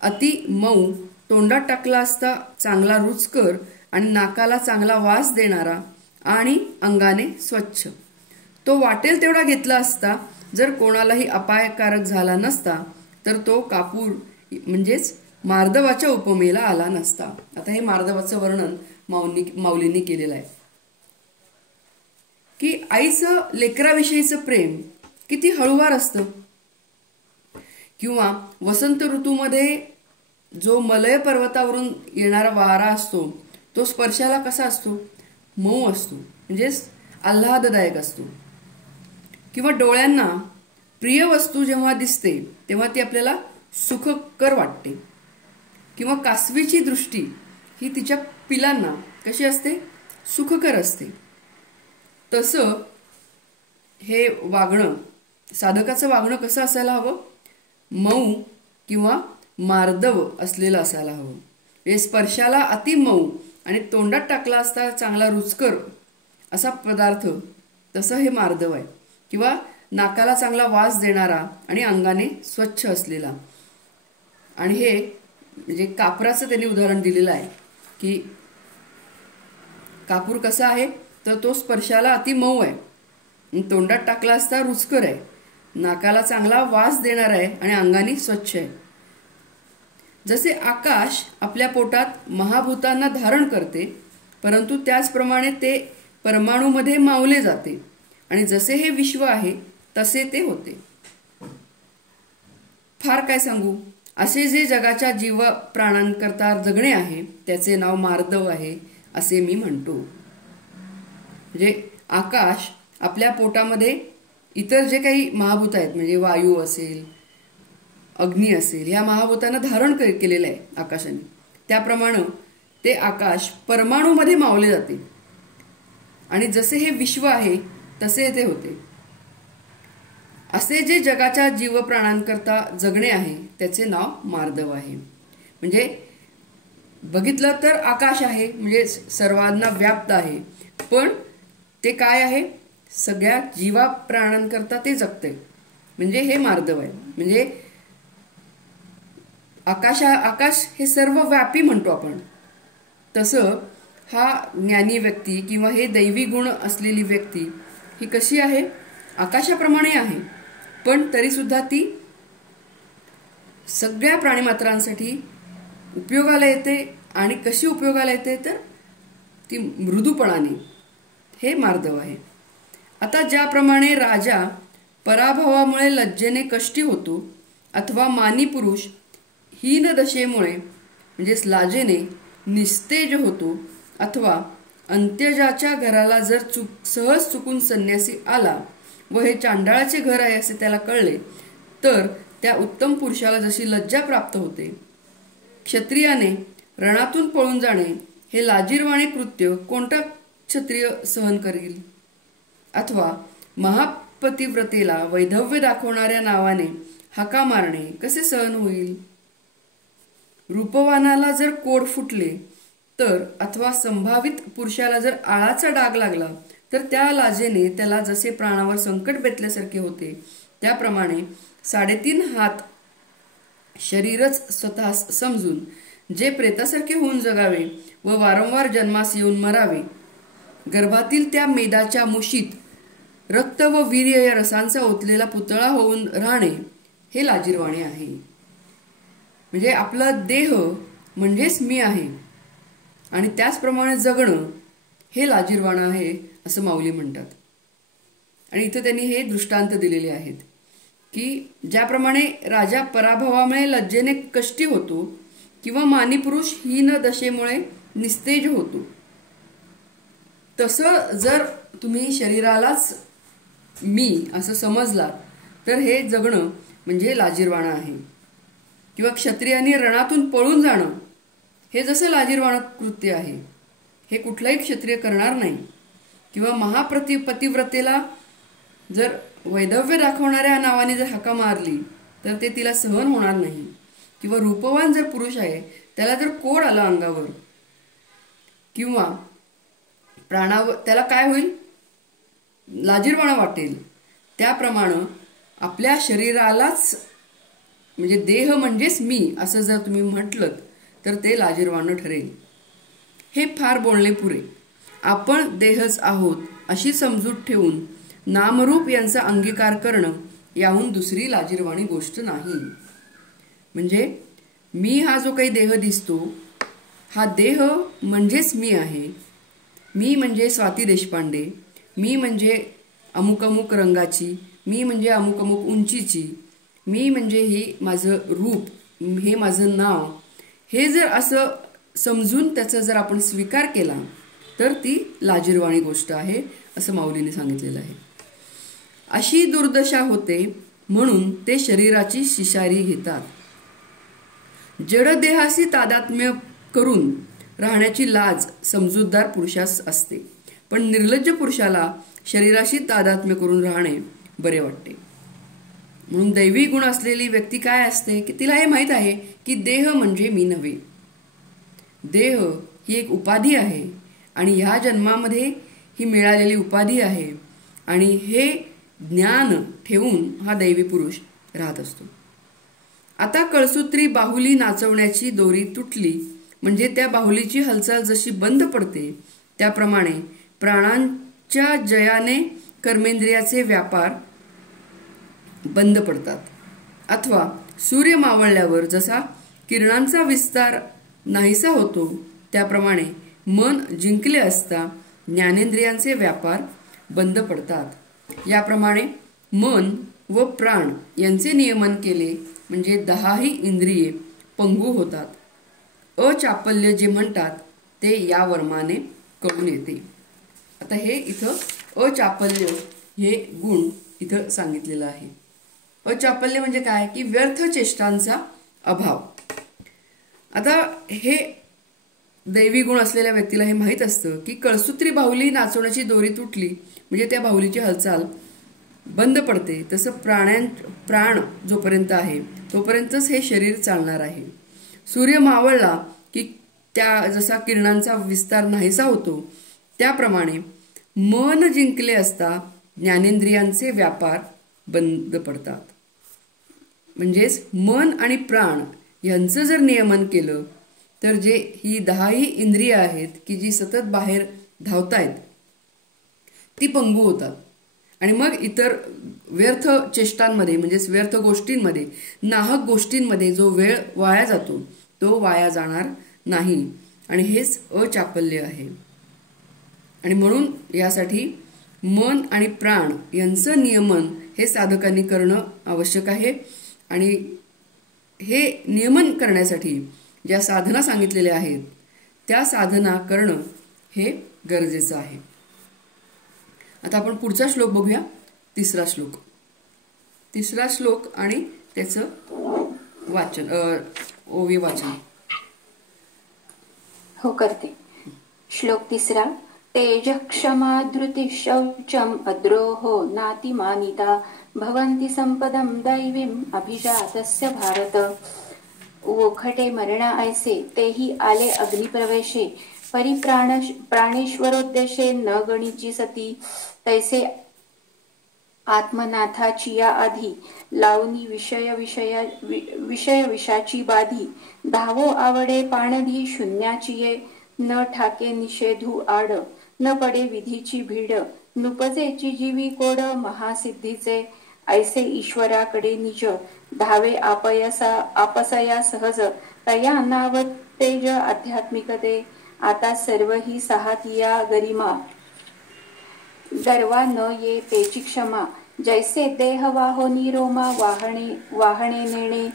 अति मऊ, तोंडात टाकला असता चांगला रुचकर आणि नाकाला चांगला वास देणारा आणि अंगाने स्वच्छ, तो वाटेल तेवढा घेतला असता जर कोणालाही अपायकारक झाला नसता तर तो कापूर म्हणजेच मार्दवाच्या उपमेला आला नसता. आता हे मार्दवाचं वर्णन माऊलींनी केलेलं आहे की आईचं लेकराविषयीचं प्रेम किती हळुवार असतं, किंवा वसंत ऋतूमध्ये जो मलय पर्वतावरून येणारा वारा असतो तो स्पर्शाला कसा असतो, मऊ असतो, म्हणजेच आल्हाददायक असतो. किंवा डोळ्यांना प्रिय वस्तू जेव्हा दिसते तेव्हा ती आपल्याला सुखकर वाटते. किंवा कासवीची दृष्टी ही तिच्या पिलांना कशी असते, सुखकर असते. तसं हे वागणं, साधकाचं वागणं कसं असायला हवं, मऊ किंवा मार्दव असलेलं असायला हवं. हे स्पर्शाला अति मऊ आणि तोंडात टाकला असता चांगला रुचकर असा पदार्थ, तसं हे मार्दव आहे. किंवा नाकाला चांगला वास देणारा आणि अंगाने स्वच्छ असलेला. आणि हे म्हणजे कापराचं त्यांनी उदाहरण दिलेलं आहे की कापूर कसा आहे तर तो स्पर्शाला अति मऊ आहे, तोंडात टाकला असता रुचकर आहे, नाकाला चांगला वास देणार आहे आणि अंगाने स्वच्छ आहे. जसे आकाश आपल्या पोटात महाभूतांना धारण करते, परंतु त्याचप्रमाणे ते परमाणूमध्ये मावले जाते आणि जसे हे विश्व आहे तसे ते होते. फार काय सांगू, असे जे जगाच्या जीव प्राणांकरता जगणे आहे त्याचे नाव मार्दव आहे असे मी म्हणतो. म्हणजे आकाश आपल्या पोटामध्ये इतर जे काही महाभूत आहेत म्हणजे वायू असेल, अग्नी असेल, ह्या महाभूतांना धारण केलेलं आहे आकाशाने, त्याप्रमाणे ते आकाश परमाणूमध्ये मावले जाते आणि जसे हे विश्व आहे तसे ते होते. असे जे जगाच्या जीवप्राणांकरता जगणे आहे त्याचे नाव मार्दव आहे. म्हणजे बघितलं तर आकाश आहे, म्हणजे सर्वांना व्याप्त आहे, पण ते काय आहे, सगळ्या जीवा प्राण्यांकरता ते जगते, म्हणजे हे मार्दव आहे. म्हणजे आकाश हे सर्व व्यापी म्हणतो आपण. तसं हा ज्ञानी व्यक्ती किंवा हे दैवी गुण असलेली व्यक्ती ही कशी आहे, आकाशाप्रमाणे आहे, पण तरी सुद्धा ती सगळ्या प्राणीमात्रांसाठी उपयोगाला येते. आणि कशी उपयोगाला येते, तर ती मृदूपणाने. हे मार्दव आहे. आता ज्याप्रमाणे राजा पराभवामुळे लज्जेने कष्टी होतो, अथवा मानी पुरुष हीन दशेमुळे म्हणजेच लाजेने निस्तेज होतो, अथवा अंत्यजाच्या घराला जर सहज चुकून संन्यासी आला व हे चांडाळाचे घर आहे असे त्याला कळले, तर त्या उत्तम पुरुषाला जशी लज्जा प्राप्त होते, क्षत्रियाने रणातून पळून जाणे हे लाजिरवाणे कृत्य कोणता क्षत्रिय सहन करेल, अथवा महापतिव्रतेला वैधव्य दाखवणाऱ्या नावाने हाका मारणे कसे सहन होईल. रूपवानाला जर कोड फुटले तर, अथवा संभावित पुरुषाला जर आळाचा डाग लागला तर त्या लाजेने त्याला जसे प्राणावर संकट बेतल्यासारखे होते, त्याप्रमाणे 3.5 हात शरीरच स्वतः समजून जे प्रेतासारखे होऊन जगावे व वारंवार जन्मास येऊन मरावे, गर्भातील त्या मेदाच्या मुशीत रक्त व वीर्य या रसांचा ओतलेला पुतळा होऊन राहणे हे लाजिरवाणे आहे. म्हणजे आपला देह म्हणजेच मी आहे आणि त्याचप्रमाणे जगणं हे लाजिरवाणं आहे असं माऊली म्हणतात. आणि इथं त्यांनी हे दृष्टांत दिलेले आहेत की ज्याप्रमाणे राजा पराभवामुळे लज्जेने कष्टी होतो किंवा मानी पुरुष हीन दशेमुळे निस्तेज होतो, तसं जर तुम्ही शरीरालाच मी असं समजला तर हे जगणं म्हणजे लाजिरवाणं आहे. किंवा क्षत्रियांनी रणातून पळून जाणं हे जसं लाजिरवाणं कृत्य आहे, हे कुठलाही क्षत्रिय करणार नाही. किंवा महापतिव्रतेला जर वैधव्य दाखवणाऱ्या नावाने जर हाका मारली तर ते तिला सहन होणार नाही. किंवा रूपवान जर पुरुष आहे त्याला जर कोड आला अंगावर किंवा प्राणावर, त्याला काय होईल, लाजिरवाणं वाटेल. त्याप्रमाणे आपल्या शरीरालाच म्हणजे देह म्हणजेच मी असं जर तुम्ही म्हटलं तर ते लाजिरवाणं ठरेल. हे फार बोलणे पुरे. आपण देहच आहोत अशी समजूत ठेवून नामरूप यांचा अंगीकार करणं याहून दुसरी लाजिरवाणी गोष्ट नाही. म्हणजे मी हा जो काही देह दिसतो, हा देह म्हणजेच मी आहे. मी म्हणजे स्वाती देशपांडे, मी म्हणजे अमुक अमुक रंगाची, मी म्हणजे अमुक अमुक उंचीची, मी म्हणजे हे माझं रूप, हे माझं नाव. हे जर असं समजून त्याचा जर आपण स्वीकार केला तर ती लाजिरवाणी गोष्ट आहे असं माऊलीने सांगितलेलं आहे. अशी दुर्दशा होते म्हणून ते शरीराची शिशारी घेतात. जडदेहाशी तादात्म्य करून राहण्याची लाज समजूतदार पुरुषास असते, पण निर्लज्ज पुरुषाला शरीराशी तादात्म्य करून राहणे बरे वाटते. म्हणून दैवी गुण असलेली व्यक्ती काय असते की तिला हे माहित आहे की देह म्हणजे मी नव्हे. देह ही एक उपाधी आहे आणि ह्या जन्मामध्ये ही मिळालेली उपाधी आहे आणि हे ज्ञान ठेवून हा दैवी पुरुष राहत असतो. आता कळसूत्री बाहुली नाचवण्याची दोरी तुटली म्हणजे त्या बाहुलीची हालचाल जशी बंद पडते, त्याप्रमाणे प्राणांच्या जयाने कर्मेंद्रियाचे व्यापार बंद पडतात. अथवा सूर्य मावळल्यावर जसा किरणांचा विस्तार नाहीसा होतो, त्याप्रमाणे मन जिंकले असता ज्ञानेंद्रियांचे व्यापार बंद पडतात. याप्रमाणे मन व प्राण यांचे नियमन केले म्हणजे 10ही इंद्रिये पंगू होतात. अचापल्य जे म्हणतात ते या वर्माने कळून येते. आता हे इथं अचापल्य हे गुण इथं सांगितलेलं आहे. अचापल्य म्हणजे काय की व्यर्थ चेष्टांचा अभाव. आता हे दैवी गुण असलेल्या व्यक्तीला हे माहीत असतं की कळसूत्री बाहुली नाचवण्याची दोरी तुटली म्हणजे त्या बाहुलीची हालचाल बंद पडते. तसं प्राण जोपर्यंत आहे तोपर्यंतच हे शरीर चालणार आहे. सूर्य मावळला की त्या जसा किरणांचा विस्तार नाहीसा होतो, त्याप्रमाणे मन जिंकले असता ज्ञानेंद्रियांचे व्यापार बंद पडतात. म्हणजेच मन आणि प्राण यांचं जर नियमन केलं तर जे ही 10ही इंद्रिय आहेत की जी सतत बाहेर धावतायत ती पंगू होतात. आणि मग इतर व्यर्थ चेष्टांमध्ये म्हणजेच व्यर्थ गोष्टींमध्ये, नाहक गोष्टींमध्ये जो वेळ वाया जातो तो वाया जाणार नाही. आणि हेच अचापल्य आहे. आणि म्हणून यासाठी मन आणि प्राण यांचं नियमन हे साधकांनी करणं आवश्यक आहे. आणि हे नियमन करण्यासाठी ज्या साधना सांगितलेल्या आहेत त्या साधना करणं हे गरजेचं आहे. आता आपण पुढचा श्लोक बघूया. तिसरा श्लोक आणि त्याचं वाचन, ओवी वाचन. हो, करते. श्लोक 3. तेज क्षमा धृती शौचम अद्रोहो नातिमानिता भवन्ति संपदम दैवीम अभिजातस्य भारत. ओखटे मरणा ऐसे तेही आले अग्निप्रवेशे प्राणेश्वरोद्देशे न गणिची सती. तैसे आत्मनाथाची या आधी लावणी विषय विषाची बाधी. धावो आवडे पाणधी शून्याची न ठाके निषेधू आड. न पडे विधीची भीड नुपजेची जीवी कोड महासिद्धीचे. ऐसे ईश्वराकडे निज धावे आपसया सहज. तया नाव तेज आध्यात्मिकते आता सर्व ही साहतिया गरिमा. गर्वा न ये तेची क्षमा जैसे देह वाहोनी रोमा वाहणे नेणे.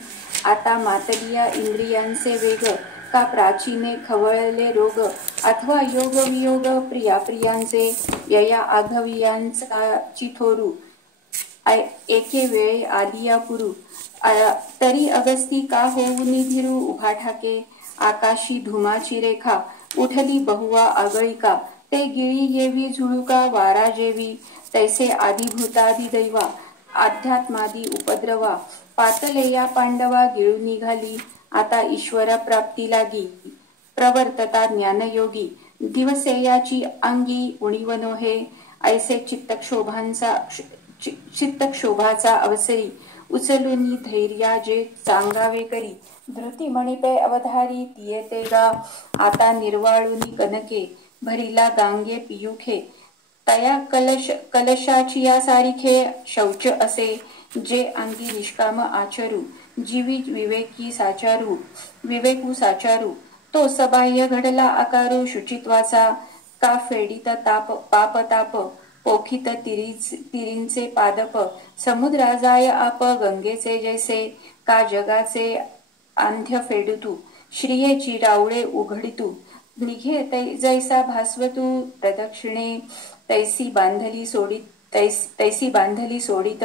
आता मातलिया इंद्रियांचे वेग का प्राचीने खवळले रोग. अथवा योग वियोग प्रियांचे यया आघवियांची थोरू. एके वेळे आलिया पुरू तरी अगस्ती का होऊनी धीरू. उभा ठाके आकाशी धुमाची रेखा उठली बहुवा आगळिका. ते गिळी येवी झुळुका वारा जेवी. तैसे आदिभूतादि दैवा अध्यात्मादी उपद्रवा. पातले या पांडवा गिळून निघाली आता ईश्वर प्राप्ती लागी. प्रवर्तता ज्ञानयोगी दिवसे याची अंगी उणीवनो हे. ऐसे चित्तक्षोभाचा अवसरी उचलून धैर्या जे सांगावे करी. धृती मणिपे अवधारी तिये ते गा. आता निर्वाळुनी कनके भरिला गांगे पियुखे. तया कलशाची या सारिखे शौच असे जे अंगी निष्काम आचरू. जीवी विवेकू साचारू. तो सबाह्य घडला आकारू शुचित्वाचा. का फेडित पाप ताप पोखित तिरींचे पादप. समुद्रा जाय आप गंगेचे जैसे. का जगाचे आंध्य फेडुतू श्रियेची रावळे उघडितू. निघे जैसा भास्वतू प्रदक्षिणे. तैसी बांधली सोडित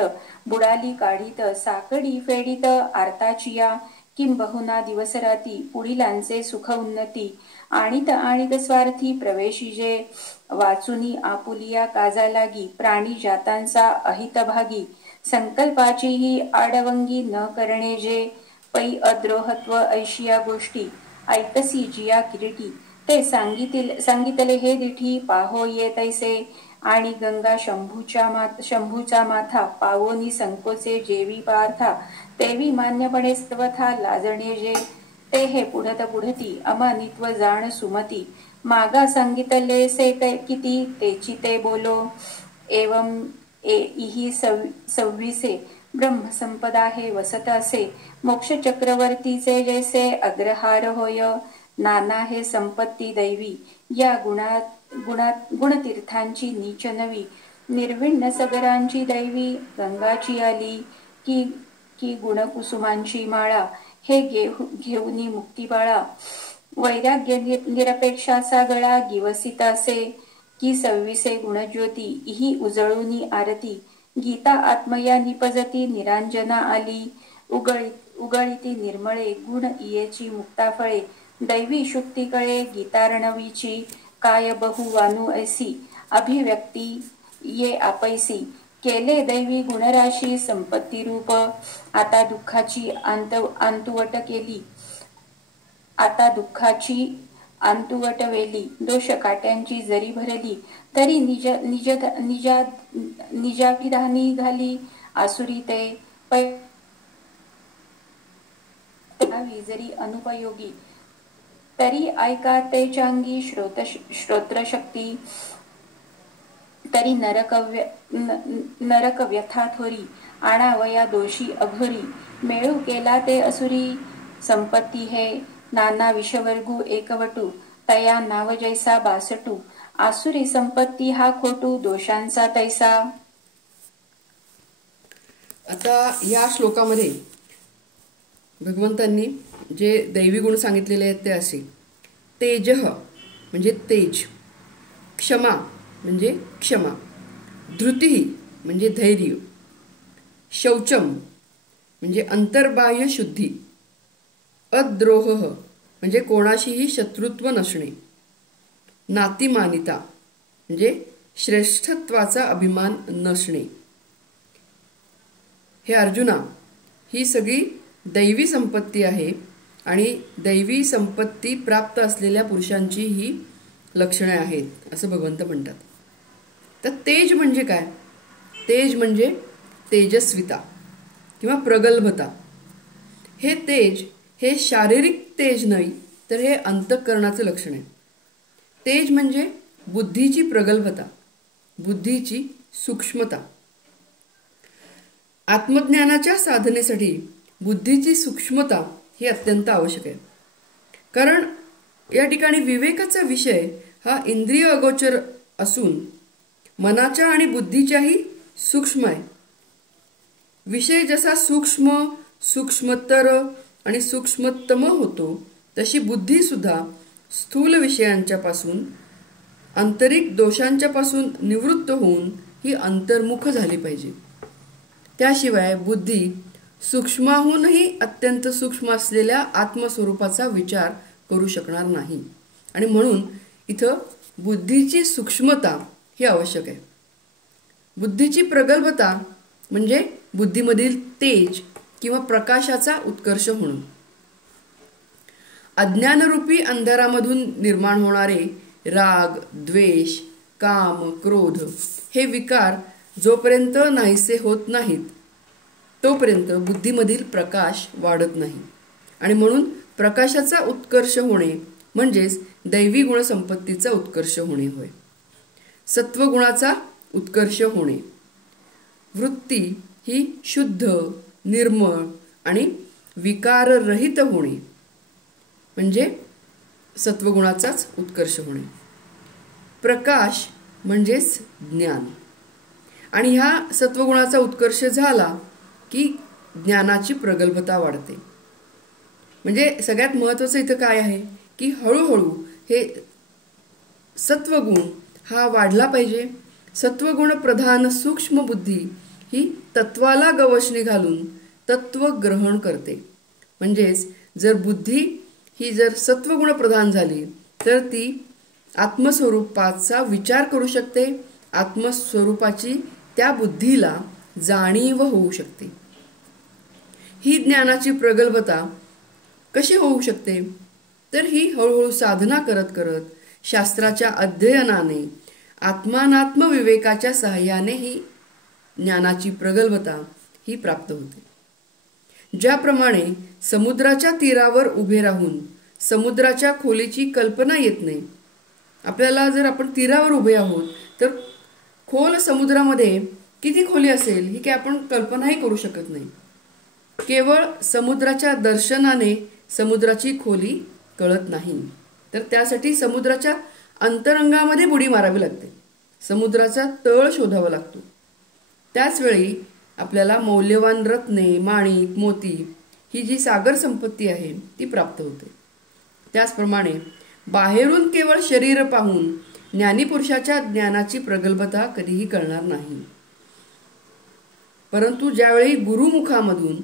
बुडाली काढीत. साकडी फेडित आर्ताचिया किंबहुना दिवस राती. पुढीलांचे सुख उन्नती आणित स्वार्थी प्रवेशी जे. वाचुनी आपुलिया काजा लागी प्राणी जातांचा अहित भागी. संकल्पाची ही आडवंगी न करणे जे. पै अद्रोहत्व ऐशिया गोष्टी ऐकसी जिया किरीटी. ते सांगितले हे दिठी पाहो ये तैसे. आणि गंगा शंभूचा माथा पावोनी संकोचे जेवी पार्था. तेवी मान्यपणे स्तवथा लाजणे जे. ते हे पुढती अमानित्व जाण सुमती. मागा सांगितले से किती तेची ते बोलो. एवं इही 26 ब्रह्मसंपदा हे वसत असे. मोक्ष चक्रवर्तीचे जैसे अग्रहार होय. नाना हे संपत्ती दैवी या गुणतीर्थांची नीच नवी. निर्विण्ण सगरांची दैवी गंगाची आली की गुणकुसुमांची माळा. हे घेऊनी मुक्ती बाळा. वैराग्य निरपेक्षाचा गळा गिवसित असे की 26 गुणज्योती इही उजळूनी आरती. गीता आत्मया निपजती निरांजना आली. उगळिती निर्मळे गुण इयेची मुक्ता फळे. दैवी शुक्ती कळे गीतारणवीची. काय बहु वानू ऐसी अभिव्यक्ती ये आपैसी. केले दैवी गुणराशी संपत्ती रूप. आता दुःखाची अंतुवट केली. आता दुःखाची अंतुवट वेली, दोष काट्यांची जरी भरली, तरी निजाभिधानी घाली आसुरी ते जरी अनुपयोगी, तरी ऐका ते चांगी श्रोत्रशक्ती, तरी नरक व्यथा थोरी, आणावया दोषी अघोरी, मेळू केला ते असुरी, संपत्ती हे नाना विषवर्गू एकवटू, तया नाव जैसा बासटू, आसुरी संपत्ती हा खोटू, दोषांचा तैसा. आता या श्लोकामध्ये भगवंतांनी जे दैवी गुण सांगितलेले आहेत ते असे: तेजः म्हणजे तेज, क्षमा म्हणजे क्षमा, धृती म्हणजे धैर्य, शौचम म्हणजे अंतर्बाह्य शुद्धी, अद्रोह म्हणजे कोणाशीही शत्रुत्व नसणे, नातिमानिता म्हणजे श्रेष्ठत्वाचा अभिमान नसणे. हे अर्जुना, ही सगळी दैवी संपत्ती आहे आणि दैवी संपत्ती प्राप्त असलेल्या पुरुषांची ही लक्षणे आहेत असं भगवंत म्हणतात. तर तेज म्हणजे काय? तेज म्हणजे तेजस्विता किंवा प्रगल्भता. हे तेज हे शारीरिक तेज नाही, तर हे अंतःकरणाचं लक्षण आहे. तेज म्हणजे बुद्धीची प्रगल्भता, बुद्धीची सूक्ष्मता. आत्मज्ञानाच्या साधनेसाठी बुद्धीची सूक्ष्मता ही अत्यंत आवश्यक आहे. कारण या ठिकाणी विवेकाचा विषय हा इंद्रिय अगोचर असून मनाच्या आणि बुद्धीच्याही सूक्ष्म आहे. विषय जसा सूक्ष्म, सूक्ष्मतर आणि सूक्ष्मतम होतो, तशी बुद्धी सुद्धा स्थूल विषयांच्या पासून, आंतरिक दोषांच्या पासून निवृत्त होऊन ही अंतर्मुख झाली पाहिजे. त्याशिवाय बुद्धी सूक्ष्माहूनही अत्यंत सूक्ष्म असलेल्या आत्मस्वरूपाचा विचार करू शकणार नाही. आणि म्हणून इथं बुद्धीची सूक्ष्मता ही आवश्यक आहे. बुद्धीची प्रगल्भता म्हणजे बुद्धीमधील तेज किंवा प्रकाशाचा उत्कर्ष होणं. अज्ञानरूपी अंधारामधून निर्माण होणारे राग, द्वेष, काम, क्रोध हे विकार जोपर्यंत नाहीसे होत नाहीत, तोपर्यंत बुद्धीमधील प्रकाश वाढत नाही. आणि म्हणून प्रकाशाचा उत्कर्ष होणे म्हणजेच दैवी गुणसंपत्तीचा उत्कर्ष होणे होय. सत्वगुणाचा उत्कर्ष होणे, वृत्ती ही शुद्ध, निर्मळ आणि विकाररहित होणे म्हणजे सत्वगुणाचाच उत्कर्ष होणे. प्रकाश म्हणजेच ज्ञान. आणि ह्या सत्वगुणाचा उत्कर्ष झाला की ज्ञानाची प्रगल्भता वाढते. म्हणजे सगळ्यात महत्त्वाचं इथं काय आहे की हळूहळू हे सत्वगुण हा वाढला पाहिजे. सत्वगुण प्रधान सूक्ष्म बुद्धी ही तत्वाला गवसणी घालून तत्व ग्रहण करते. म्हणजेच जर बुद्धी ही जर सत्वगुण प्रधान झाली तर ती आत्मस्वरूपाचा विचार करू शकते. आत्मस्वरूपाची त्या बुद्धीला जाणीव होऊ शकते. ही ज्ञानाची प्रगल्भता कशी होऊ शकते? तर ही हळूहळू साधना करत करत, शास्त्राच्या अध्ययनाने, आत्मानात्म विवेकाच्या सहाय्याने ही ज्ञानाची प्रगल्भता ही प्राप्त होते. ज्याप्रमाणे समुद्राच्या तीरावर उभे राहून समुद्राच्या खोलीची कल्पना येत नाही. आपल्याला जर आपण तीरावर उभे आहोत तर खोल समुद्रामध्ये किती खोली असेल ही काय आपण कल्पनाही करू शकत नाही. केवळ समुद्राच्या दर्शनाने समुद्राची खोली कळत नाही. तर त्यासाठी समुद्राच्या अंतरंगामध्ये बुडी मारावी लागते, समुद्राचा तळ शोधावा लागतो. त्याचवेळी आपल्याला मौल्यवान रत्ने, माणिक, मोती ही जी सागर संपत्ती आहे ती प्राप्त होते. त्याचप्रमाणे बाहेरून केवळ शरीर पाहून ज्ञानीपुरुषाच्या ज्ञानाची प्रगल्भता कधीही कळणार नाही. परंतु ज्यावेळी गुरुमुखामधून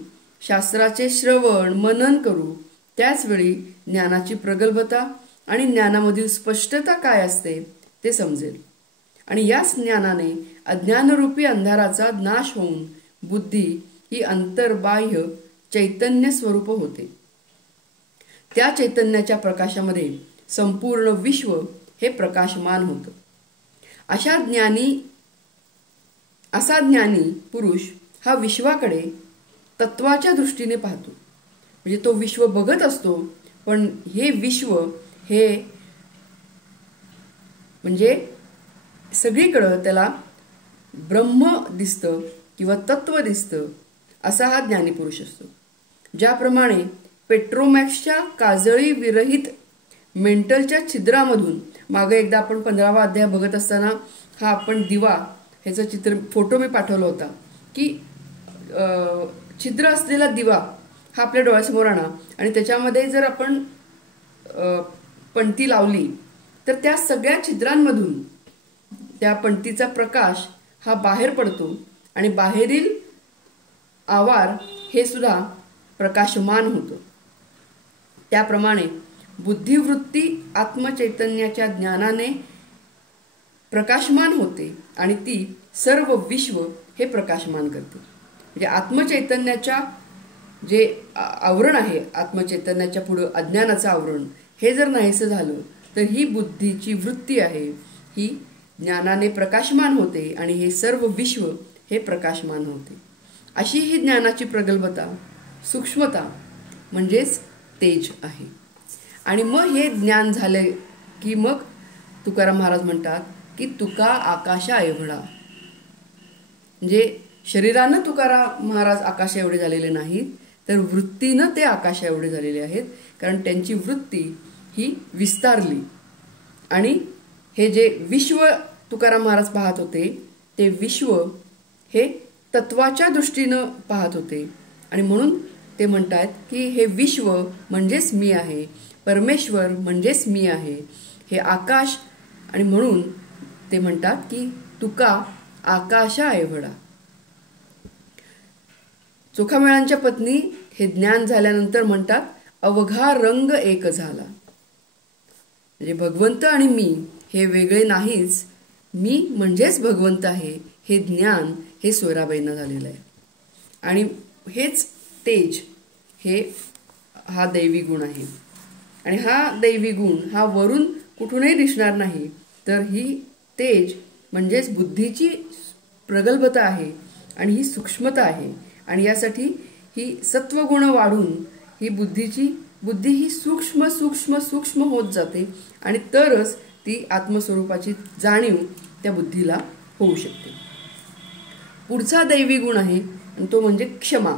शास्त्राचे श्रवण मनन करू त्याचवेळी ज्ञानाची प्रगल्भता आणि ज्ञानामधील स्पष्टता काय असते ते समजेल. आणि याच ज्ञानाने अज्ञानरूपी अंधाराचा नाश होऊन बुद्धी ही अंतर्बाह्य चैतन्य स्वरूप होते. त्या चैतन्याच्या प्रकाशामध्ये संपूर्ण विश्व हे प्रकाशमान होतं. असा ज्ञानी पुरुष हा विश्वाकडे तत्वाच्या दृष्टीने पाहतो. म्हणजे तो विश्व बघत असतो, पण हे विश्व हे म्हणजे सगळीकडं त्याला ब्रह्म दिसतं किंवा तत्व दिसतं, असा हा ज्ञानी पुरुष असतो. ज्याप्रमाणे पेट्रोमॅक्सच्या काजळी विरहित मेंटलच्या छिद्रामधून मागे एकदा आपण 15वा अध्याय बघत असताना हा आपण दिवा ह्याचं फोटो मी पाठवला होता की छिद्र असलेला दिवा हा आपल्या डोळ्यासमोर आणा आणि त्याच्यामध्ये जर आपण पणती लावली तर त्या सगळ्या छिद्रांमधून त्या पणतीचा प्रकाश हा बाहेर पडतो आणि बाहेरील आवार हे सुद्धा प्रकाशमान होतं. त्याप्रमाणे बुद्धिवृत्ती आत्मचैतन्याच्या ज्ञानाने प्रकाशमान होते आणि ती सर्व विश्व हे प्रकाशमान करते. म्हणजे आत्मचैतन्याच्या जे आवरण आहे, आत्मचैतन्याच्या पुढं अज्ञानाचं आवरण, हे जर नाहीसं झालं तर ही बुद्धीची वृत्ती आहे ही ज्ञानाने प्रकाशमान होते आणि हे सर्व विश्व हे प्रकाशमान होते. अशी ही ज्ञानाची प्रगल्भता, सूक्ष्मता म्हणजेच तेज आहे. आणि मग हे ज्ञान झाले की मग तुकाराम महाराज म्हणतात की तुका आकाशा एवढा. म्हणजे शरीरानं तुकाराम महाराज आकाशा एवढे झालेले नाहीत, तर वृत्तीनं ते आकाशा एवढे झालेले आहेत. कारण त्यांची वृत्ती ही विस्तारली आणि हे जे विश्व तुकाराम महाराज पाहत होते ते विश्व हे तत्वाच्या दृष्टीनं पाहत होते आणि म्हणून ते म्हणतात की हे विश्व म्हणजेच मी आहे, परमेश्वर म्हणजेच मी आहे, हे आकाश. आणि म्हणून ते म्हणतात की तुका आकाशा एवढा. चोखामेळांच्या पत्नी हे ज्ञान झाल्यानंतर म्हणतात अवघा रंग एक झाला. म्हणजे भगवंत आणि मी हे वेगळे नाहीच, मी म्हणजेच भगवंत आहे हे ज्ञान हे सोयराबाईंना झालेलं आहे. आणि हेच तेज हे हा दैवी गुण आहे. आणि हा दैवी गुण हा वरून कुठूनही दिसणार नाही, तर ही तेज म्हणजेच बुद्धीची प्रगल्भता आहे आणि ही सूक्ष्मता आहे. आणि यासाठी ही सत्वगुण वाढून ही बुद्धी ही सूक्ष्म सूक्ष्म सूक्ष्म होत जाते आणि तरच ती आत्मस्वरूपाची जाणीव त्या बुद्धीला होऊ शकते. पुढचा दैवी गुण आहे आणि तो म्हणजे क्षमा.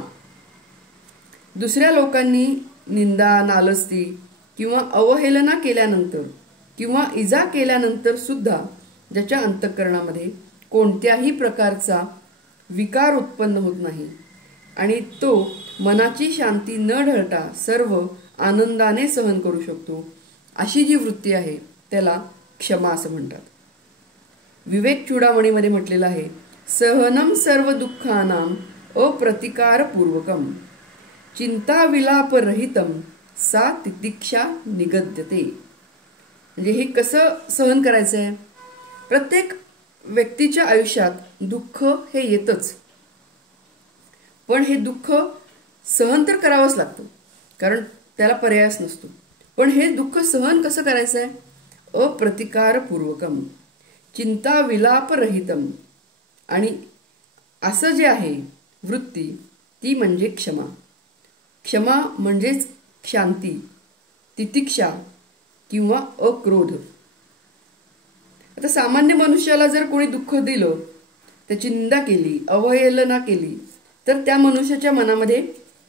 दुसऱ्या लोकांनी निंदा, नालस्ती किंवा अवहेलना केल्यानंतर किंवा इजा केल्यानंतर सुद्धा ज्याच्या अंतःकरणामध्ये कोणत्याही प्रकारचा विकार उत्पन्न होत नाही आणि तो मनाची शांती न ढळता सर्व आनंदाने सहन करू शकतो, अशी जी वृत्ती आहे त्याला क्षमा असं म्हणतात. विवेक चूडामणीमध्ये म्हटलेलं आहे सहनम सर्व दुःखानां अप्रतिकारपूर्वकम चिंता विलाप रहितम सा तितिक्षा निगद्यते. म्हणजे हे कसं सहन करायचं आहे. प्रत्येक व्यक्तीच्या आयुष्यात दुःख हे येतच, पण हे दुःख सहन तर करावंच लागतं कारण त्याला पर्यायच नसतो. पण हे दुःख सहन कसं करायचं आहे. अप्रतिकारपूर्वकम चिंता विलाप रहितम. आणि असं जे आहे वृत्ती ती म्हणजे क्षमा. क्षमा म्हणजेच शांती, तितिक्षा किंवा अक्रोध. आता सामान्य मनुष्याला जर कोणी दुःख दिलं, त्याची निंदा केली, अवहेलना केली, तर त्या मनुष्याच्या मनामध्ये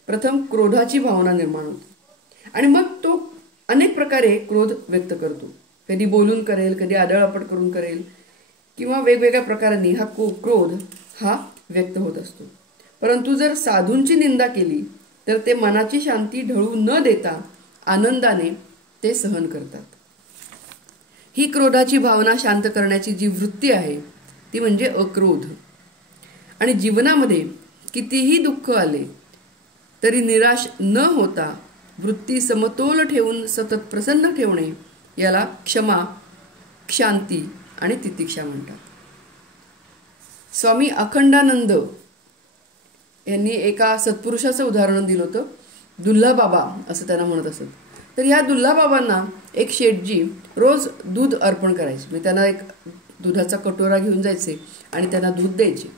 प्रथम क्रोधाची भावना निर्माण होते आणि मग तो अनेक प्रकारे क्रोध व्यक्त करतो. कधी बोलून करेल, कधी आदळआपट करून करेल किंवा वेगवेगळ्या प्रकारांनी हा क्रोध हा व्यक्त होत असतो. परंतु जर साधूंची निंदा केली तर ते मनाची शांती ढळू न देता आनंदाने ते सहन करतात. ही क्रोधाची भावना शांत करण्याची जी वृत्ती आहे ती म्हणजे अक्रोध. आणि जीवनामध्ये कितीही दुःख आले तरी निराश न होता वृत्ती समतोल ठेवून सतत प्रसन्न ठेवणे याला क्षमा, शांती आणि तितिक्षा म्हणतात. स्वामी अखंडानंद यांनी एका सत्पुरुषाचं उदाहरण दिलं होतं. दुल्हा बाबा असं त्यांना म्हणत असत. तर ह्या दुल्लाबाबांना एक शेठजी रोज दूध अर्पण करायचे, म्हणजे त्यांना एक दुधाचा कटोरा घेऊन जायचे आणि त्यांना दूध द्यायचे.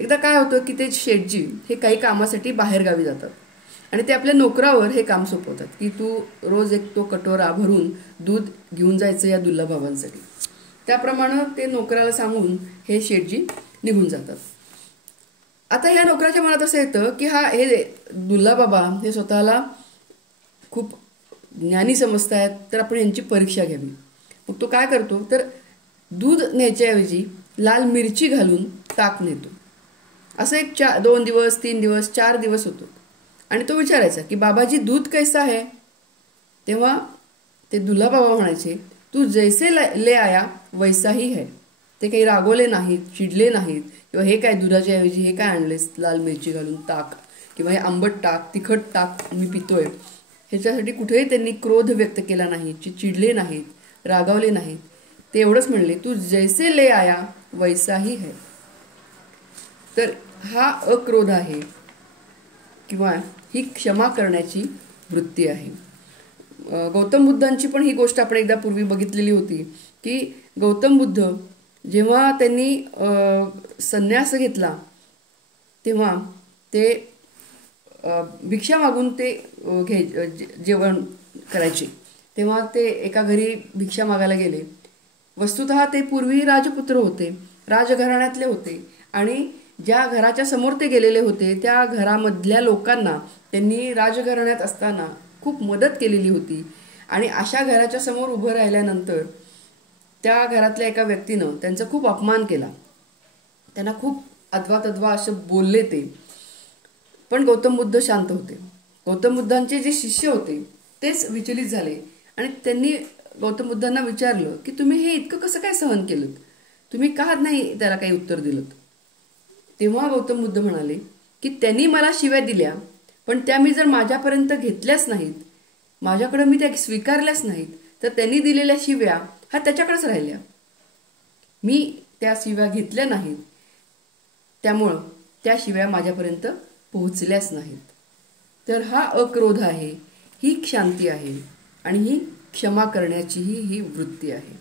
एकदा काय होतं की ते शेठजी हे काही कामासाठी बाहेर गावी जातात आणि ते आपल्या नोकरावर हे काम सोपवतात की तू रोज एक तो कटोरा भरून दूध घेऊन जायचं या दुल्लाबाबांसाठी. त्याप्रमाणे ते नोकराला सांगून हे शेठजी निघून जातात. आता ह्या नोकराच्या मनात असं येतं की हे दुल्लाबाबा हे स्वतःला खूप ज्ञानी समजतायत, तर आपण यांची परीक्षा घ्यावी. मग तो काय करतो तर दूध न्यायच्याऐवजी लाल मिरची घालून ताक नेतो. असं एक 2 दिवस 3 दिवस 4 दिवस होतो आणि तो विचारायचा की बाबाजी दूध कैसा है. तेव्हा ते दुल्लाबाबा म्हणायचे तू जैसे ले आया वैसा ही है. ते काही रागवले नाहीत, चिडले नाहीत किंवा हे काय दुधाच्या ऐवजी हे काय आणलेस लाल मिरची घालून ताक किंवा हे आंबट ताक तिखट ताक मी पितोय, ह्याच्यासाठी कुठेही त्यांनी क्रोध व्यक्त केला नाही, चिडले नाहीत, रागावले नाहीत. ते एवढंच म्हणले तू जैसे ले आया वैसा ही है. तर हा अक्रोध आहे किंवा ही क्षमा करण्याची वृत्ती आहे. गौतम बुद्धांची पण ही गोष्ट आपण एकदा पूर्वी बघितलेली होती की गौतम बुद्ध जेव्हा त्यांनी संन्यास घेतला तेव्हा ते भिक्षा मागून ते जेवण करायचे. तेव्हा ते एका घरी भिक्षा मागायला गेले. वस्तुतः ते पूर्वी राजपुत्र होते, राजघराण्यातले होते आणि ज्या घराच्या समोर ते गेलेले होते त्या घरामधल्या लोकांना त्यांनी राजघराण्यात असताना खूप मदत केलेली होती. आणि अशा घराच्या समोर उभं राहिल्यानंतर त्या घरातल्या एका व्यक्तीनं त्यांचा खूप अपमान केला, त्यांना खूप अद्वा असं बोलले ते. पण गौतम बुद्ध शांत होते. गौतम बुद्धांचे जे शिष्य होते तेच विचलित झाले आणि त्यांनी गौतम बुद्धांना विचारलं की तुम्ही हे इतकं कसं काय सहन केलं, तुम्ही का नाही त्याला काही उत्तर दिलं. तेव्हा गौतम बुद्ध म्हणाले की त्यांनी मला शिव्या दिल्या पण त्या मी जर माझ्यापर्यंत घेतल्याच नाहीत, माझ्याकडे मी त्या स्वीकारल्याच नाहीत, तर त्यांनी दिलेल्या शिव्या हा त्याच्याकडेच राहिल्या. मी त्या शिव्या घेतल्या नाहीत त्यामुळं त्या शिव्या माझ्यापर्यंत पोहोचल्याच नाहीत. तर हा अक्रोध आहे, ही शांती आहे आणि ही क्षमा करण्याचीही ही वृत्ती आहे.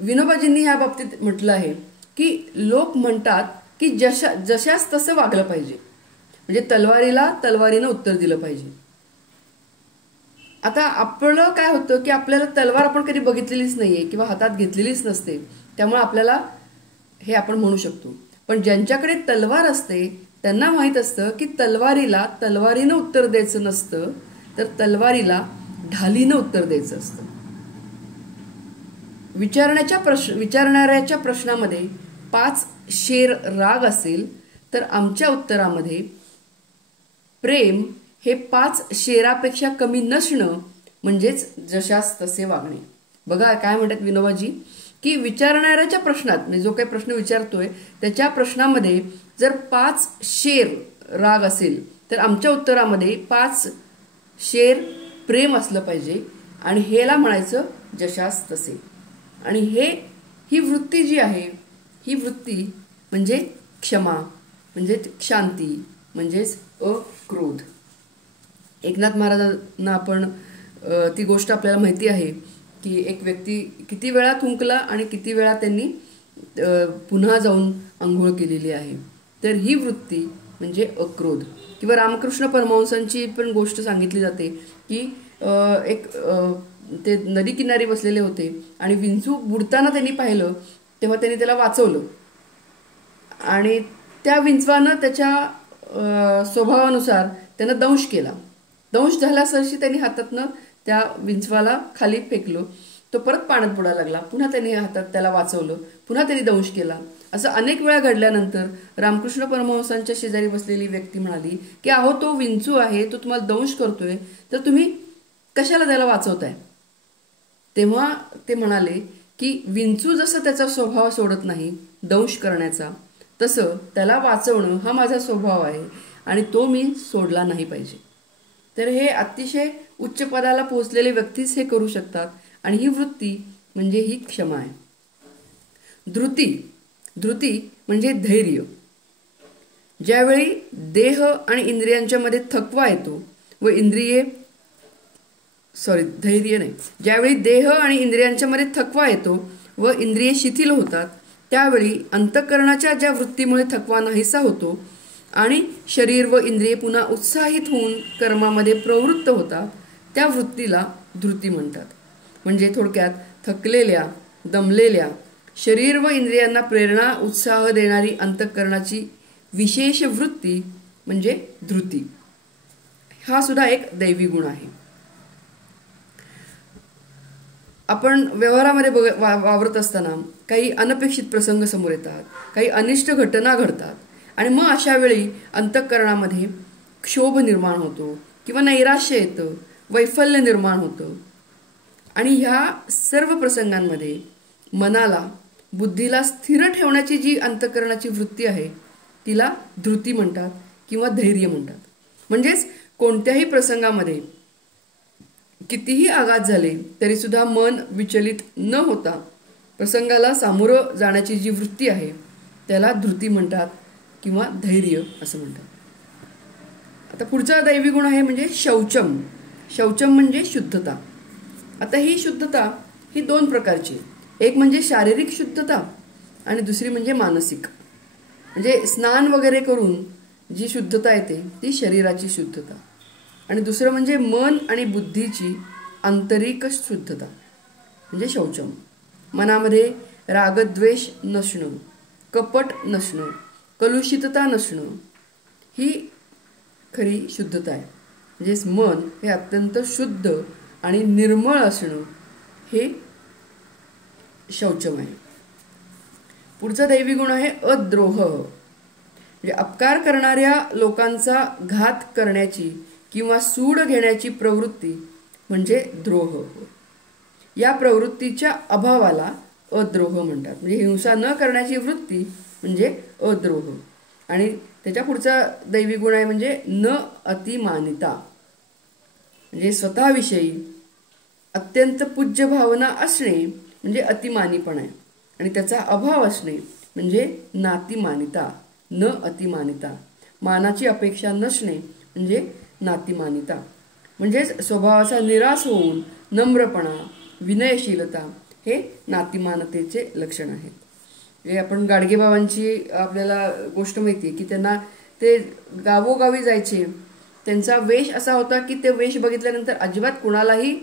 विनोबाजींनी ह्या बाबतीत म्हटलं आहे की लोक म्हणतात की जशास तसं वागलं पाहिजे, म्हणजे तलवारीला तलवारीनं उत्तर दिलं पाहिजे. आता आपलं काय होतं की आपल्याला तलवार आपण कधी बघितलेलीच नाहीये किंवा हातात घेतलेलीच नसते, त्यामुळे आपल्याला हे आपण म्हणू शकतो. पण ज्यांच्याकडे तलवार असते त्यांना माहित असतं की तलवारीला तलवारीनं उत्तर द्यायचं नसतं, तर तलवारीला ढालीनं उत्तर द्यायचं असतं. विचारणाऱ्याच्या प्रश्नामध्ये 5 शेर राग असेल तर आमच्या उत्तरामध्ये प्रेम हे 5 शेरापेक्षा कमी नसणं म्हणजेच जशास तसे वागणे. बघा काय म्हणतात विनोबाजी की विचारणाऱ्याच्या प्रश्नात, म्हणजे जो काही प्रश्न विचारतोय त्याच्या प्रश्नामध्ये जर 5 शेर राग असेल तर आमच्या उत्तरामध्ये 5 शेर प्रेम असलं पाहिजे आणि हेला म्हणायचं जशास तसे. आणि ही वृत्ती जी आहे ही वृत्ती म्हणजे क्षमा, म्हणजे शांती, म्हणजेच अक्रोध. एकनाथ महाराजांना आपण ती गोष्ट आपल्याला माहिती आहे की एक व्यक्ती किती वेळा थुंकला आणि किती वेळा त्यांनी पुन्हा जाऊन आंघोळ केलेली आहे. तर ही वृत्ती म्हणजे अक्रोध. किंवा रामकृष्ण परमहंसांची पण गोष्ट सांगितली जाते की ते नदी किनारी बसलेले होते आणि विंचू बुडताना त्यांनी पाहिलं तेव्हा त्यांनी त्याला वाचवलं आणि त्या विंचवानं त्याच्या स्वभावानुसार त्यानं दंश केला. दंश झाल्यासरशी त्यांनी हातातनं त्या विंचवाला खाली फेकलं, तो परत पाण्यात बुडायला लागला, पुन्हा त्यांनी हातात त्याला वाचवलं, पुन्हा त्यांनी दंश केला. असं अनेक वेळा घडल्यानंतर रामकृष्ण परमहंसांच्या शेजारी बसलेली व्यक्ती म्हणाली की अहो तो विंचू आहे, तो तुम्हाला दंश करतोय, तर तुम्ही कशाला त्याला वाचवताय. तेव्हा ते म्हणाले की विंचू जसं त्याचा स्वभाव सोडत नाही दंश करण्याचा, तसं त्याला वाचवणं हा माझा स्वभाव आहे आणि तो मी सोडला नाही पाहिजे. तर हे अतिशय उच्च पदाला पोहोचलेले व्यक्तीच हे करू शकतात आणि ही वृत्ती म्हणजे ही क्षमा आहे. धृती म्हणजे धैर्य. ज्यावेळी देह आणि इंद्रियांच्या मध्ये थकवा येतो व धैर्य नाही, ज्यावेळी देह आणि इंद्रियांच्या मध्ये थकवा येतो व इंद्रिये शिथिल होतात, त्यावेळी अंतःकरणाच्या ज्या वृत्तीमुळे थकवा नाहीसा होतो आणि शरीर व इंद्रिये पुन्हा उत्साहित होऊन कर्मामध्ये प्रवृत्त होतात, त्या वृत्तीला धृती म्हणतात. म्हणजे थोडक्यात थकलेल्या, दमलेल्या शरीर व इंद्रियांना प्रेरणा, उत्साह देणारी अंतःकरणाची विशेष वृत्ती म्हणजे धृती. हा सुद्धा एक दैवी गुण आहे. आपण व्यवहारामध्ये वावरत असताना काही अनपेक्षित प्रसंग समोर येतात, काही अनिष्ट घटना घडतात आणि मग अशा वेळी अंतःकरणामध्ये क्षोभ निर्माण होतो किंवा नैराश्य येतं, वैफल्य निर्माण होतं. आणि ह्या सर्व प्रसंगांमध्ये मनाला, बुद्धीला स्थिर ठेवण्याची जी अंतःकरणाची वृत्ती आहे तिला धृती म्हणतात किंवा धैर्य म्हणतात. म्हणजेच कोणत्याही प्रसंगामध्ये कितीही आघात झाले तरी सुद्धा मन विचलित न होता प्रसंगाला सामोरं जाण्याची जी वृत्ती आहे त्याला धृती म्हणतात किंवा धैर्य असं म्हणतात. आता पुढचा दैवी गुण आहे म्हणजे शौचम. शौचम म्हणजे शुद्धता. आता ही शुद्धता ही दोन प्रकारची, एक म्हणजे शारीरिक शुद्धता आणि दुसरी म्हणजे मानसिक. म्हणजे स्नान वगैरे करून जी शुद्धता येते ती शरीराची शुद्धता, आणि दुसरं म्हणजे मन आणि बुद्धीची आंतरिक शुद्धता म्हणजे शौचम. मनामध्ये रागद्वेष नसणं, कपट नसणं, कलुषितता नसणं ही खरी शुद्धता आहे. म्हणजे मन हे अत्यंत शुद्ध आणि निर्मळ असणं हे शौचम आहे. पुढचा दैवी गुण आहे अद्रोह. म्हणजे अपकार करणाऱ्या लोकांचा घात करण्याची किंवा सूड घेण्याची प्रवृत्ती म्हणजे द्रोह. या प्रवृत्तीच्या अभावाला अद्रोह म्हणतात. म्हणजे हिंसा न करण्याची वृत्ती म्हणजे अद्रोह. आणि त्याच्या पुढचा दैवी गुण आहे म्हणजे न अतिमानिता. म्हणजे स्वतःविषयी अत्यंत पूज्य भावना असणे म्हणजे अतिमानीपणा आहे, आणि त्याचा अभाव असणे म्हणजे नातिमानिता. न अतिमानिता, मानाची अपेक्षा नसणे म्हणजे नातिमानिता. म्हणजेच स्वभावाचा निराश होऊन नम्रपणा, विनयशीलता हे नातिमानतेचे लक्षण आहे. हे आपण गाडगेबाबांची आपल्याला गोष्ट माहिती आहे की त्यांना ते गावोगावी जायचे, त्यांचा वेश असा होता की ते वेश बघितल्यानंतर अजिबात कुणालाही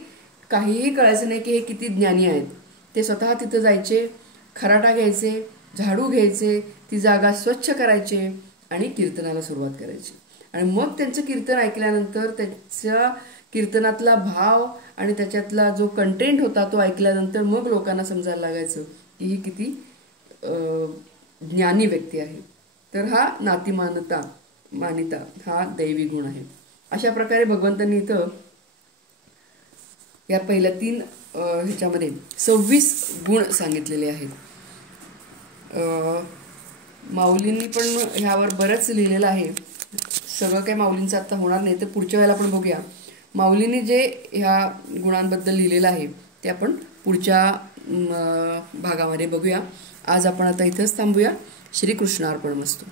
काहीही कळायचं नाही की हे किती ज्ञानी आहेत. ते स्वतः तिथं जायचे, खराटा घ्यायचे, झाडू घ्यायचे, ती जागा स्वच्छ करायचे आणि कीर्तनाला सुरुवात करायची. आणि मग त्यांचं कीर्तन ऐकल्यानंतर त्याच्या कीर्तनातला भाव आणि त्याच्यातला जो कंटेंट होता तो ऐकल्यानंतर मग लोकांना समजायला लागायचं की ही किती ज्ञानी व्यक्ती आहे. तर हा मानिता हा दैवी गुण आहे. अशा प्रकारे भगवंतांनी इथं या पहिल्या 3 ह्याच्यामध्ये 26 गुण सांगितलेले आहेत. माऊलींनी पण ह्यावर बरंच लिहिलेलं आहे. सगळं काही माऊलींचं आता होणार नाही, तर पुढच्या वेळेला आपण बघूया माऊलींनी जे ह्या गुणांबद्दल लिहिलेलं आहे ते आपण पुढच्या भागामध्ये बघूया. आज आपण आता इथंच थांबूया. श्रीकृष्णार्पणमस्तु.